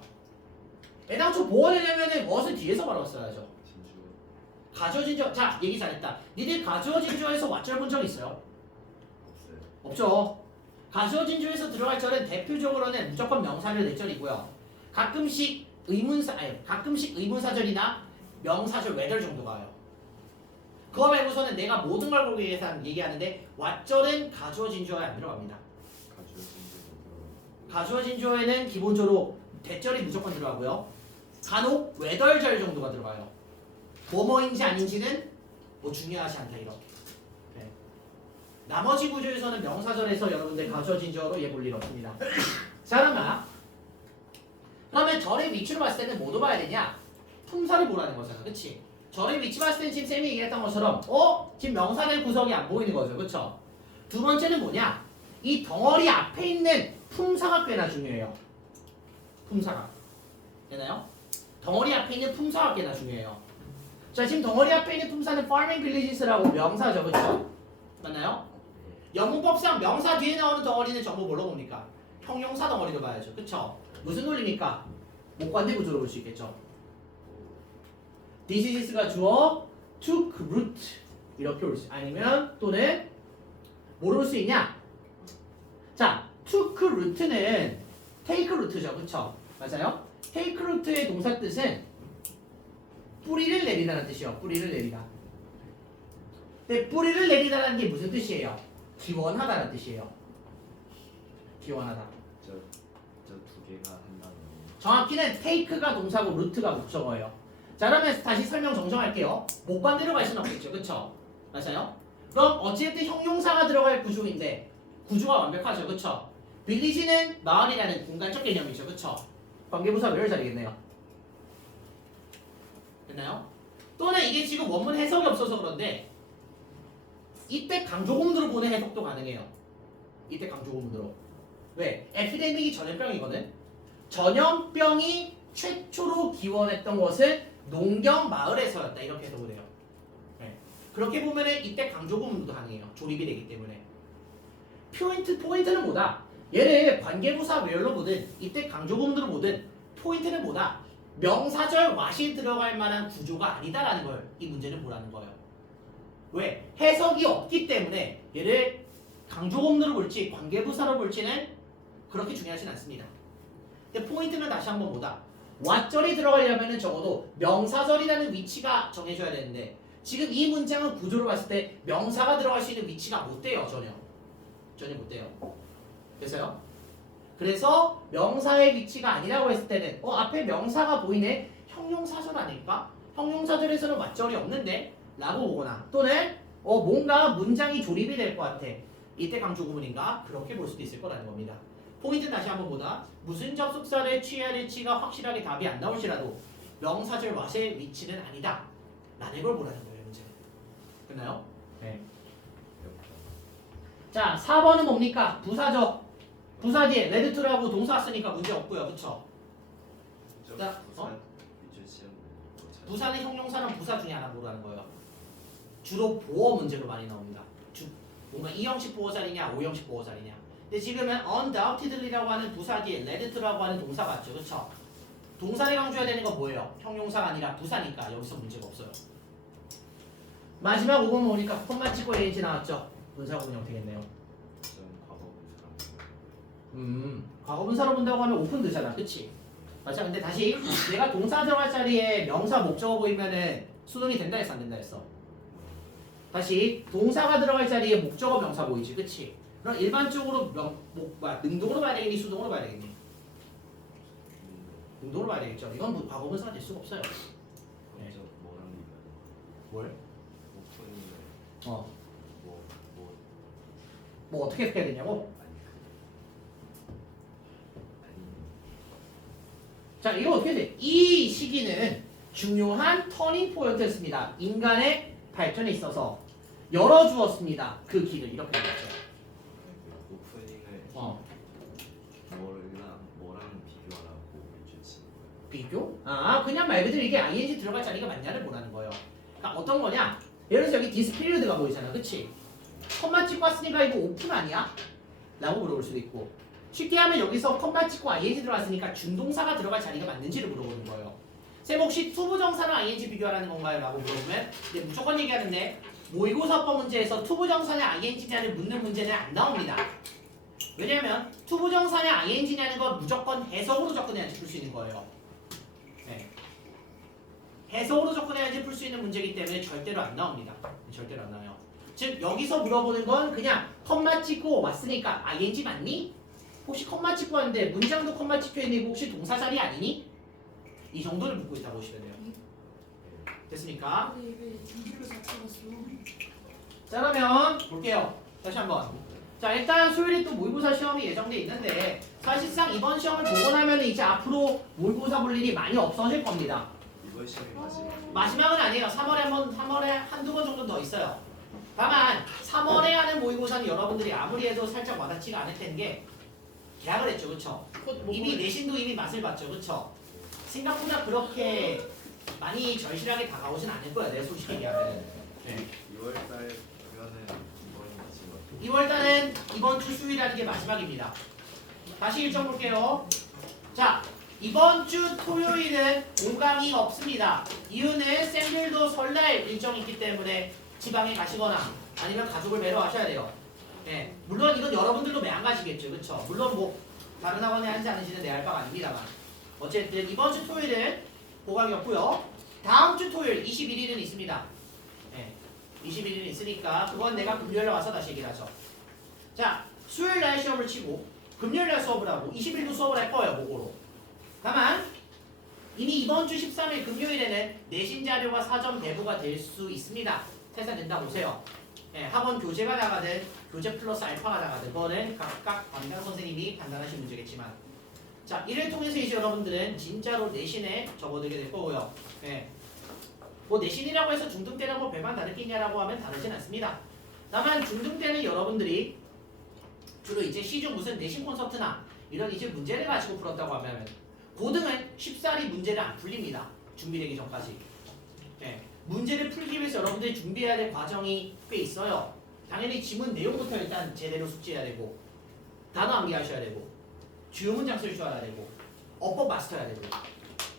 애당초 보호가 되려면 무엇을 뒤에서 바로 왔어야죠. 진주. 가져진 적, 자 얘기 잘했다. 니들 가져진 적에서 왓절 본 적 있어요? 없어요. 없죠. 가져진 적에서 들어갈 절은 대표적으로는 무조건 명사절 내절이고요. 가끔씩 의문사절이나 명사절 외절 정도가 와요. 그거 말고서는 내가 모든 걸 보기 위해서 얘기하는데 왓절은 가주어진 주어에 안 들어갑니다. 가주어진 주어에는 기본적으로 대절이 무조건 들어가고요. 간혹 외덜절 정도가 들어가요. 뭐뭐인지 아닌지는 뭐 중요하지 않다 이렇게. 네. 나머지 구조에서는 명사절에서 여러분들 가주어진 주어로 얘 볼 일 없습니다. 자 그러면 절의 위치로 봤을 때는 뭐도 봐야 되냐? 품사를 보라는 거잖아, 그치? 절의 위치 봤을 때는 지금 쌤이 얘기했던 것처럼 지금 명사될 구석이 안 보이는 거죠, 그쵸? 두 번째는 뭐냐? 이 덩어리 앞에 있는 품사가 꽤나 중요해요. 품사가 되나요? 덩어리 앞에 있는 품사가 꽤나 중요해요. 자 지금 덩어리 앞에 있는 품사는 farming villages라고 명사죠, 그쵸? 맞나요? 영문법상 명사 뒤에 나오는 덩어리는 전부 뭘로 봅니까? 형용사 덩어리로 봐야죠, 그쵸? 무슨 논리입니까? 목관대 구조로 볼 수 있겠죠. This is가 주어, took root 이렇게 올 수 아니면 또는 뭐로 올 수 있냐? 자, took root는 take root죠, 그쵸? 맞아요? take root의 동사 뜻은 뿌리를 내리다는 뜻이요. 뿌리를 내리다. 근데 뿌리를 내리다라는 게 무슨 뜻이에요? 기원하다는 뜻이에요. 기원하다. 저 두 개가 한다는. 정확히는 take가 동사고 root가 목적어예요. 자 그러면 다시 설명 정정할게요. 목관대로 갈 수는 없겠죠, 그쵸? 맞아요? 그럼 어찌됐든 형용사가 들어갈 구조인데 구조가 완벽하죠, 그쵸? 빌리지는 마을이라는 공간적 개념이죠, 그쵸? 관계부사 where 자리겠네요. 됐나요? 또는 이게 지금 원문 해석이 없어서 그런데 이때 강조고문으로 보는 해석도 가능해요. 이때 강조고문으로. 왜? 에피데믹이 전염병이거든. 전염병이 최초로 기원했던 것은 농경 마을에서였다. 이렇게 해석을 해요. 네. 그렇게 보면은 이때 강조고문도 가능해요. 조립이 되기 때문에. 포인트는 뭐다? 얘를 관계부사 외열로 보든 이때 강조고문으로 보든 포인트는 뭐다? 명사절 what이 들어갈 만한 구조가 아니다라는 걸 이 문제는 보라는 거예요. 왜? 해석이 없기 때문에 얘를 강조고문으로 볼지 관계부사로 볼지는 그렇게 중요하진 않습니다. 근데 포인트는 다시 한번 뭐다? what절이 들어가려면 적어도 명사절이라는 위치가 정해져야 되는데 지금 이 문장은 구조로 봤을 때 명사가 들어갈 수 있는 위치가 못 돼요. 전혀 못 돼요. 그래서요? 그래서 명사의 위치가 아니라고 했을 때는 앞에 명사가 보이네? 형용사절 아닐까? 형용사절에서는 what절이 없는데? 라고 보거나 또는 뭔가 문장이 조립이 될 것 같아. 이때 강조구문인가? 그렇게 볼 수도 있을 거라는 겁니다. 포인트는 다시 한번 보다. 무슨 접속사를 취해야 될지가 확실하게 답이 안 나올지라도 명사절 what의 위치는 아니다. 라는 걸 보라는 거예요. 문제는. 됐나요? 네. 자, 4번은 뭡니까? 부사죠. 부사 뒤에 레드투라고 동사 쓰니까 문제 없고요. 그쵸? 자, 부사는 형용사는 부사 중에 하나 뭐라는 거예요. 주로 보어 문제로 많이 나옵니다. 뭔가 2형식 보어 자리냐 5형식 보어 자리냐. 근데 지금은 undoubtedly라고 하는 부사 뒤에 레드투라고 하는 동사 맞죠. 그쵸? 동사를 강조해야 되는 건 뭐예요? 형용사가 아니라 부사니까 여기서 문제가 없어요. 마지막 5번 보니까 콤마 찍고 ANG 나왔죠. 문사구문 형태겠네요. 과거분사로 본다고 하면 오픈 되잖아. 그치? 맞아. 근데 다시 내가 동사 들어갈 자리에 명사 목적어 보이면은 수동이 된다 했어 안 된다 했어? 다시 동사가 들어갈 자리에 목적어 명사 보이지. 그치? 그럼 일반적으로 능동으로 봐야 되겠니? 수동으로 봐야 되겠니? 능동으로 봐야 되겠죠. 이건 뭐 과거분사가 될 수가 없어요. 네. 뭘? 뭐 어떻게 해야 되냐고? 자, 이거 어떻게 돼? 이 시기는 중요한 터닝 포인트였습니다. 인간의 발전에 있어서 열어주었습니다. 그 길을 이렇게 되겠죠. 오프닝을 뭐랑 비교하라고 해주지. 비교? 아, 그냥 말 그대로 이게 ing 들어갈 자리가 맞냐를 보라는 거예요. 그러니까 어떤 거냐? 예를 들어서 여기 this period가 보이잖아. 그치? 컴마 찍고 왔으니까 이거 오픈 아니야? 라고 물어볼 수도 있고, 쉽게 하면 여기서 컴마 찍고 ing 들어갔으니까 준동사가 들어갈 자리가 맞는지를 물어보는 거예요. 쌤 혹시 투부정사랑 ing 비교하라는 건가요? 라고 물어보면 이제 무조건 얘기하는데 모의고사법 문제에서 투부정사냐 ing냐를 묻는 문제는 안 나옵니다. 왜냐면 투부정사냐 ing냐는 건 무조건 해석으로 접근해야지 풀 수 있는 거예요. 네. 해석으로 접근해야지 풀 수 있는 문제이기 때문에 절대로 안 나옵니다. 절대로 안 나와요. 즉 여기서 물어보는 건 그냥 컴마 찍고 왔으니까 ing 맞니? 혹시 컴마 찍고 왔는데 문장도 컴마 찍혀 있는 혹시 동사 자리 아니니? 이 정도를 묻고 있다고 보시면 돼요. 됐습니까? 근데 이게 준비를 잘 찍었어. 자, 그러면 볼게요. 다시 한번. 자, 일단 수요일에 또 모의고사 시험이 예정돼 있는데 사실상 이번 시험을 보고 나면 이제 앞으로 모의고사 볼 일이 많이 없어질 겁니다. 이번 시험이 마지막. 마지막은 아니에요. 3월에 한두 번 정도 더 있어요. 다만 3월에 하는 모의고사는 여러분들이 아무리 해도 살짝 와닿지가 않을 텐게 계약을 했죠. 그쵸? 이미 내신도 이미 맛을 봤죠. 그쵸? 생각보다 그렇게 많이 절실하게 다가오진 않을 거야. 내가 솔직히 얘기하면. 네. 2월달 그러면은 이번이 마지막. 2월달은 이번 주 수요일이라는 게 마지막입니다. 다시 일정 볼게요. 자, 이번 주 토요일은 5강이 없습니다. 이유는 쌤들도 설날 일정이 있기 때문에 지방에 가시거나 아니면 가족을 뵈러 가셔야 돼요. 네, 물론 이건 여러분들도 매 안 가시겠죠. 그쵸? 물론 뭐 다른 학원에 하지 않으시는 내 알 바가 아닙니다만 어쨌든 이번 주 토요일은 5강이 없고요. 다음 주 토요일 21일은 있습니다. 네, 21일은 있으니까 그건 내가 금요일에 와서 다시 얘기를 하죠. 자, 수요일 날 시험을 치고 금요일 날 수업을 하고 20일도 수업을 할 거예요. 모고로. 다만 이미 이번 주 13일 금요일에는 내신 자료가 사전 배부가 될 수 있습니다. 태산된다고 보세요. 네, 학원 교재가 나가든 교재 플러스 알파가 나가든 그거는 각각 담당 선생님이 판단하신 문제겠지만, 자, 이를 통해서 이제 여러분들은 진짜로 내신에 접어들게 될 거고요. 네. 뭐 내신이라고 해서 중등 때랑 뭐 별반 다르겠냐라고 하면 다르진 않습니다. 다만 중등 때는 여러분들이 주로 이제 시중 무슨 내신 콘서트나 이런 이제 문제를 가지고 풀었다고 하면, 고등은 쉽사리 문제를 안 풀립니다. 준비되기 전까지. 네. 문제를 풀기 위해서 여러분들이 준비해야 될 과정이 꽤 있어요. 당연히 지문 내용부터 일단 제대로 숙지해야 되고, 단어 암기하셔야 되고, 주요 문장 쓸 줄 알아야 되고, 어법 마스터해야 되고,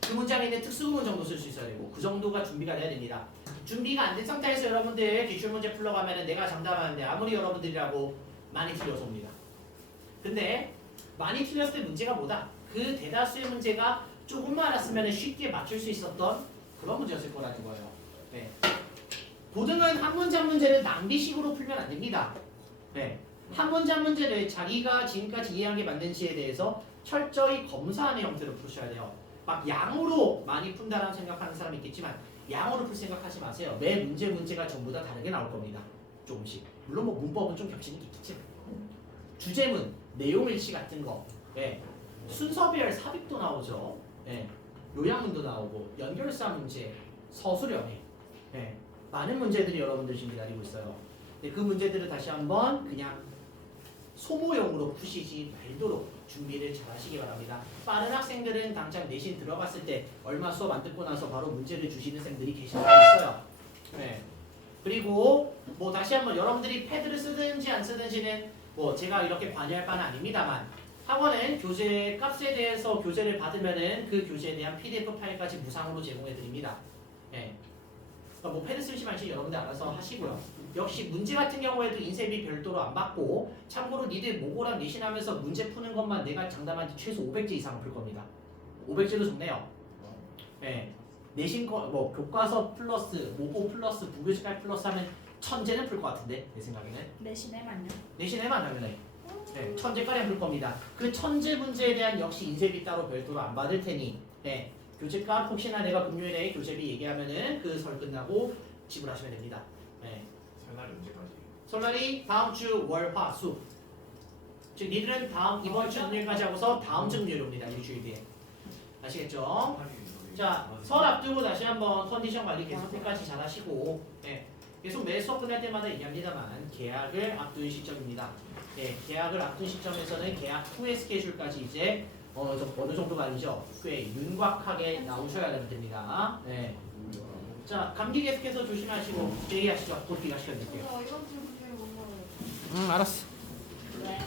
그 문장에 있는 특수구문 정도 쓸 수 있어야 되고, 그 정도가 준비가 돼야 됩니다. 준비가 안 된 상태에서 여러분들 기출문제 풀러가면 내가 장담하는데 아무리 여러분들이라고 많이 틀려서 옵니다. 근데 많이 틀렸을 때 문제가 뭐다? 그 대다수의 문제가 조금만 알았으면 쉽게 맞출 수 있었던 그런 문제였을 거라는 거예요. 네. 고등은 한 문제 한 문제를 낭비식으로 풀면 안 됩니다. 네. 한 문제 한 문제를 자기가 지금까지 이해한 게 맞는지에 대해서 철저히 검사하는 형태로 푸셔야 돼요. 막 양으로 많이 푼다라는 생각하는 사람이 있겠지만 양으로 풀 생각하지 마세요. 매 문제가 전부 다 다르게 나올 겁니다. 조금씩. 물론 뭐 문법은 좀 겹치는 게 있겠지. 주제문, 내용일치 같은 거. 네. 순서별 삽입도 나오죠. 네. 요약문도 나오고 연결사 문제, 서술형에. 네. 많은 문제들이 여러분들 지금 기다리고 있어요. 근데 그 문제들을 다시 한번 그냥 소모용으로 푸시지 말도록 준비를 잘 하시기 바랍니다. 빠른 학생들은 당장 내신 들어갔을 때 얼마 수업 안 듣고 나서 바로 문제를 주시는 쌤들이 계실 수 있어요. 네. 그리고 뭐 다시 한번 여러분들이 패드를 쓰든지 안 쓰든지는 뭐 제가 이렇게 관여할 바는 아닙니다만 학원은 교재 값에 대해서 교재를 받으면은 그 교재에 대한 PDF 파일까지 무상으로 제공해 드립니다. 네. 그러니까 뭐 패드 쓸지 말지 여러분들 알아서 하시고요. 역시 문제 같은 경우에도 인쇄비 별도로 안 받고 참고로 니들 모고랑 내신하면서 문제 푸는 것만 내가 장담한 지 최소 500제 이상은 풀 겁니다. 500제도 좋네요. 네. 내신 거 뭐 교과서 플러스 모고 플러스 부교재까지 플러스 하면 1000제는 풀 것 같은데 내 생각에는 내신에만요. 내신에만 하면은 네, 1000제까지 풀 겁니다. 그 1000제 문제에 대한 역시 인쇄비 따로 별도로 안 받을 테니 네, 교재값 혹시나 내가 금요일에 교재비 얘기하면은 그 설 끝나고 지불하시면 됩니다. 네. 설날이 언제까지? 설날이 다음 주 월, 화, 수. 즉 니들은 이번 주 금요일까지 하고서 다음 주 금요일입니다. 일주일 뒤에. 아시겠죠? 자, 설 앞두고 다시 한번 컨디션 관리 계속 끝까지 잘 하시고 네, 계속 매 수업 끝날 때마다 얘기합니다만 계약을 앞둔 시점입니다. 네, 계약을 앞둔 시점에서는 계약 후의 스케줄까지 이제 어느 정도가 아니죠. 꽤 윤곽하게 나오셔야 됩니다. 네. 자, 감기 계속해서 조심하시고 얘기하시죠. 곧 기가 시켜드릴게요. 이번 주 금요일 못 먹어요. 알았어. 왜?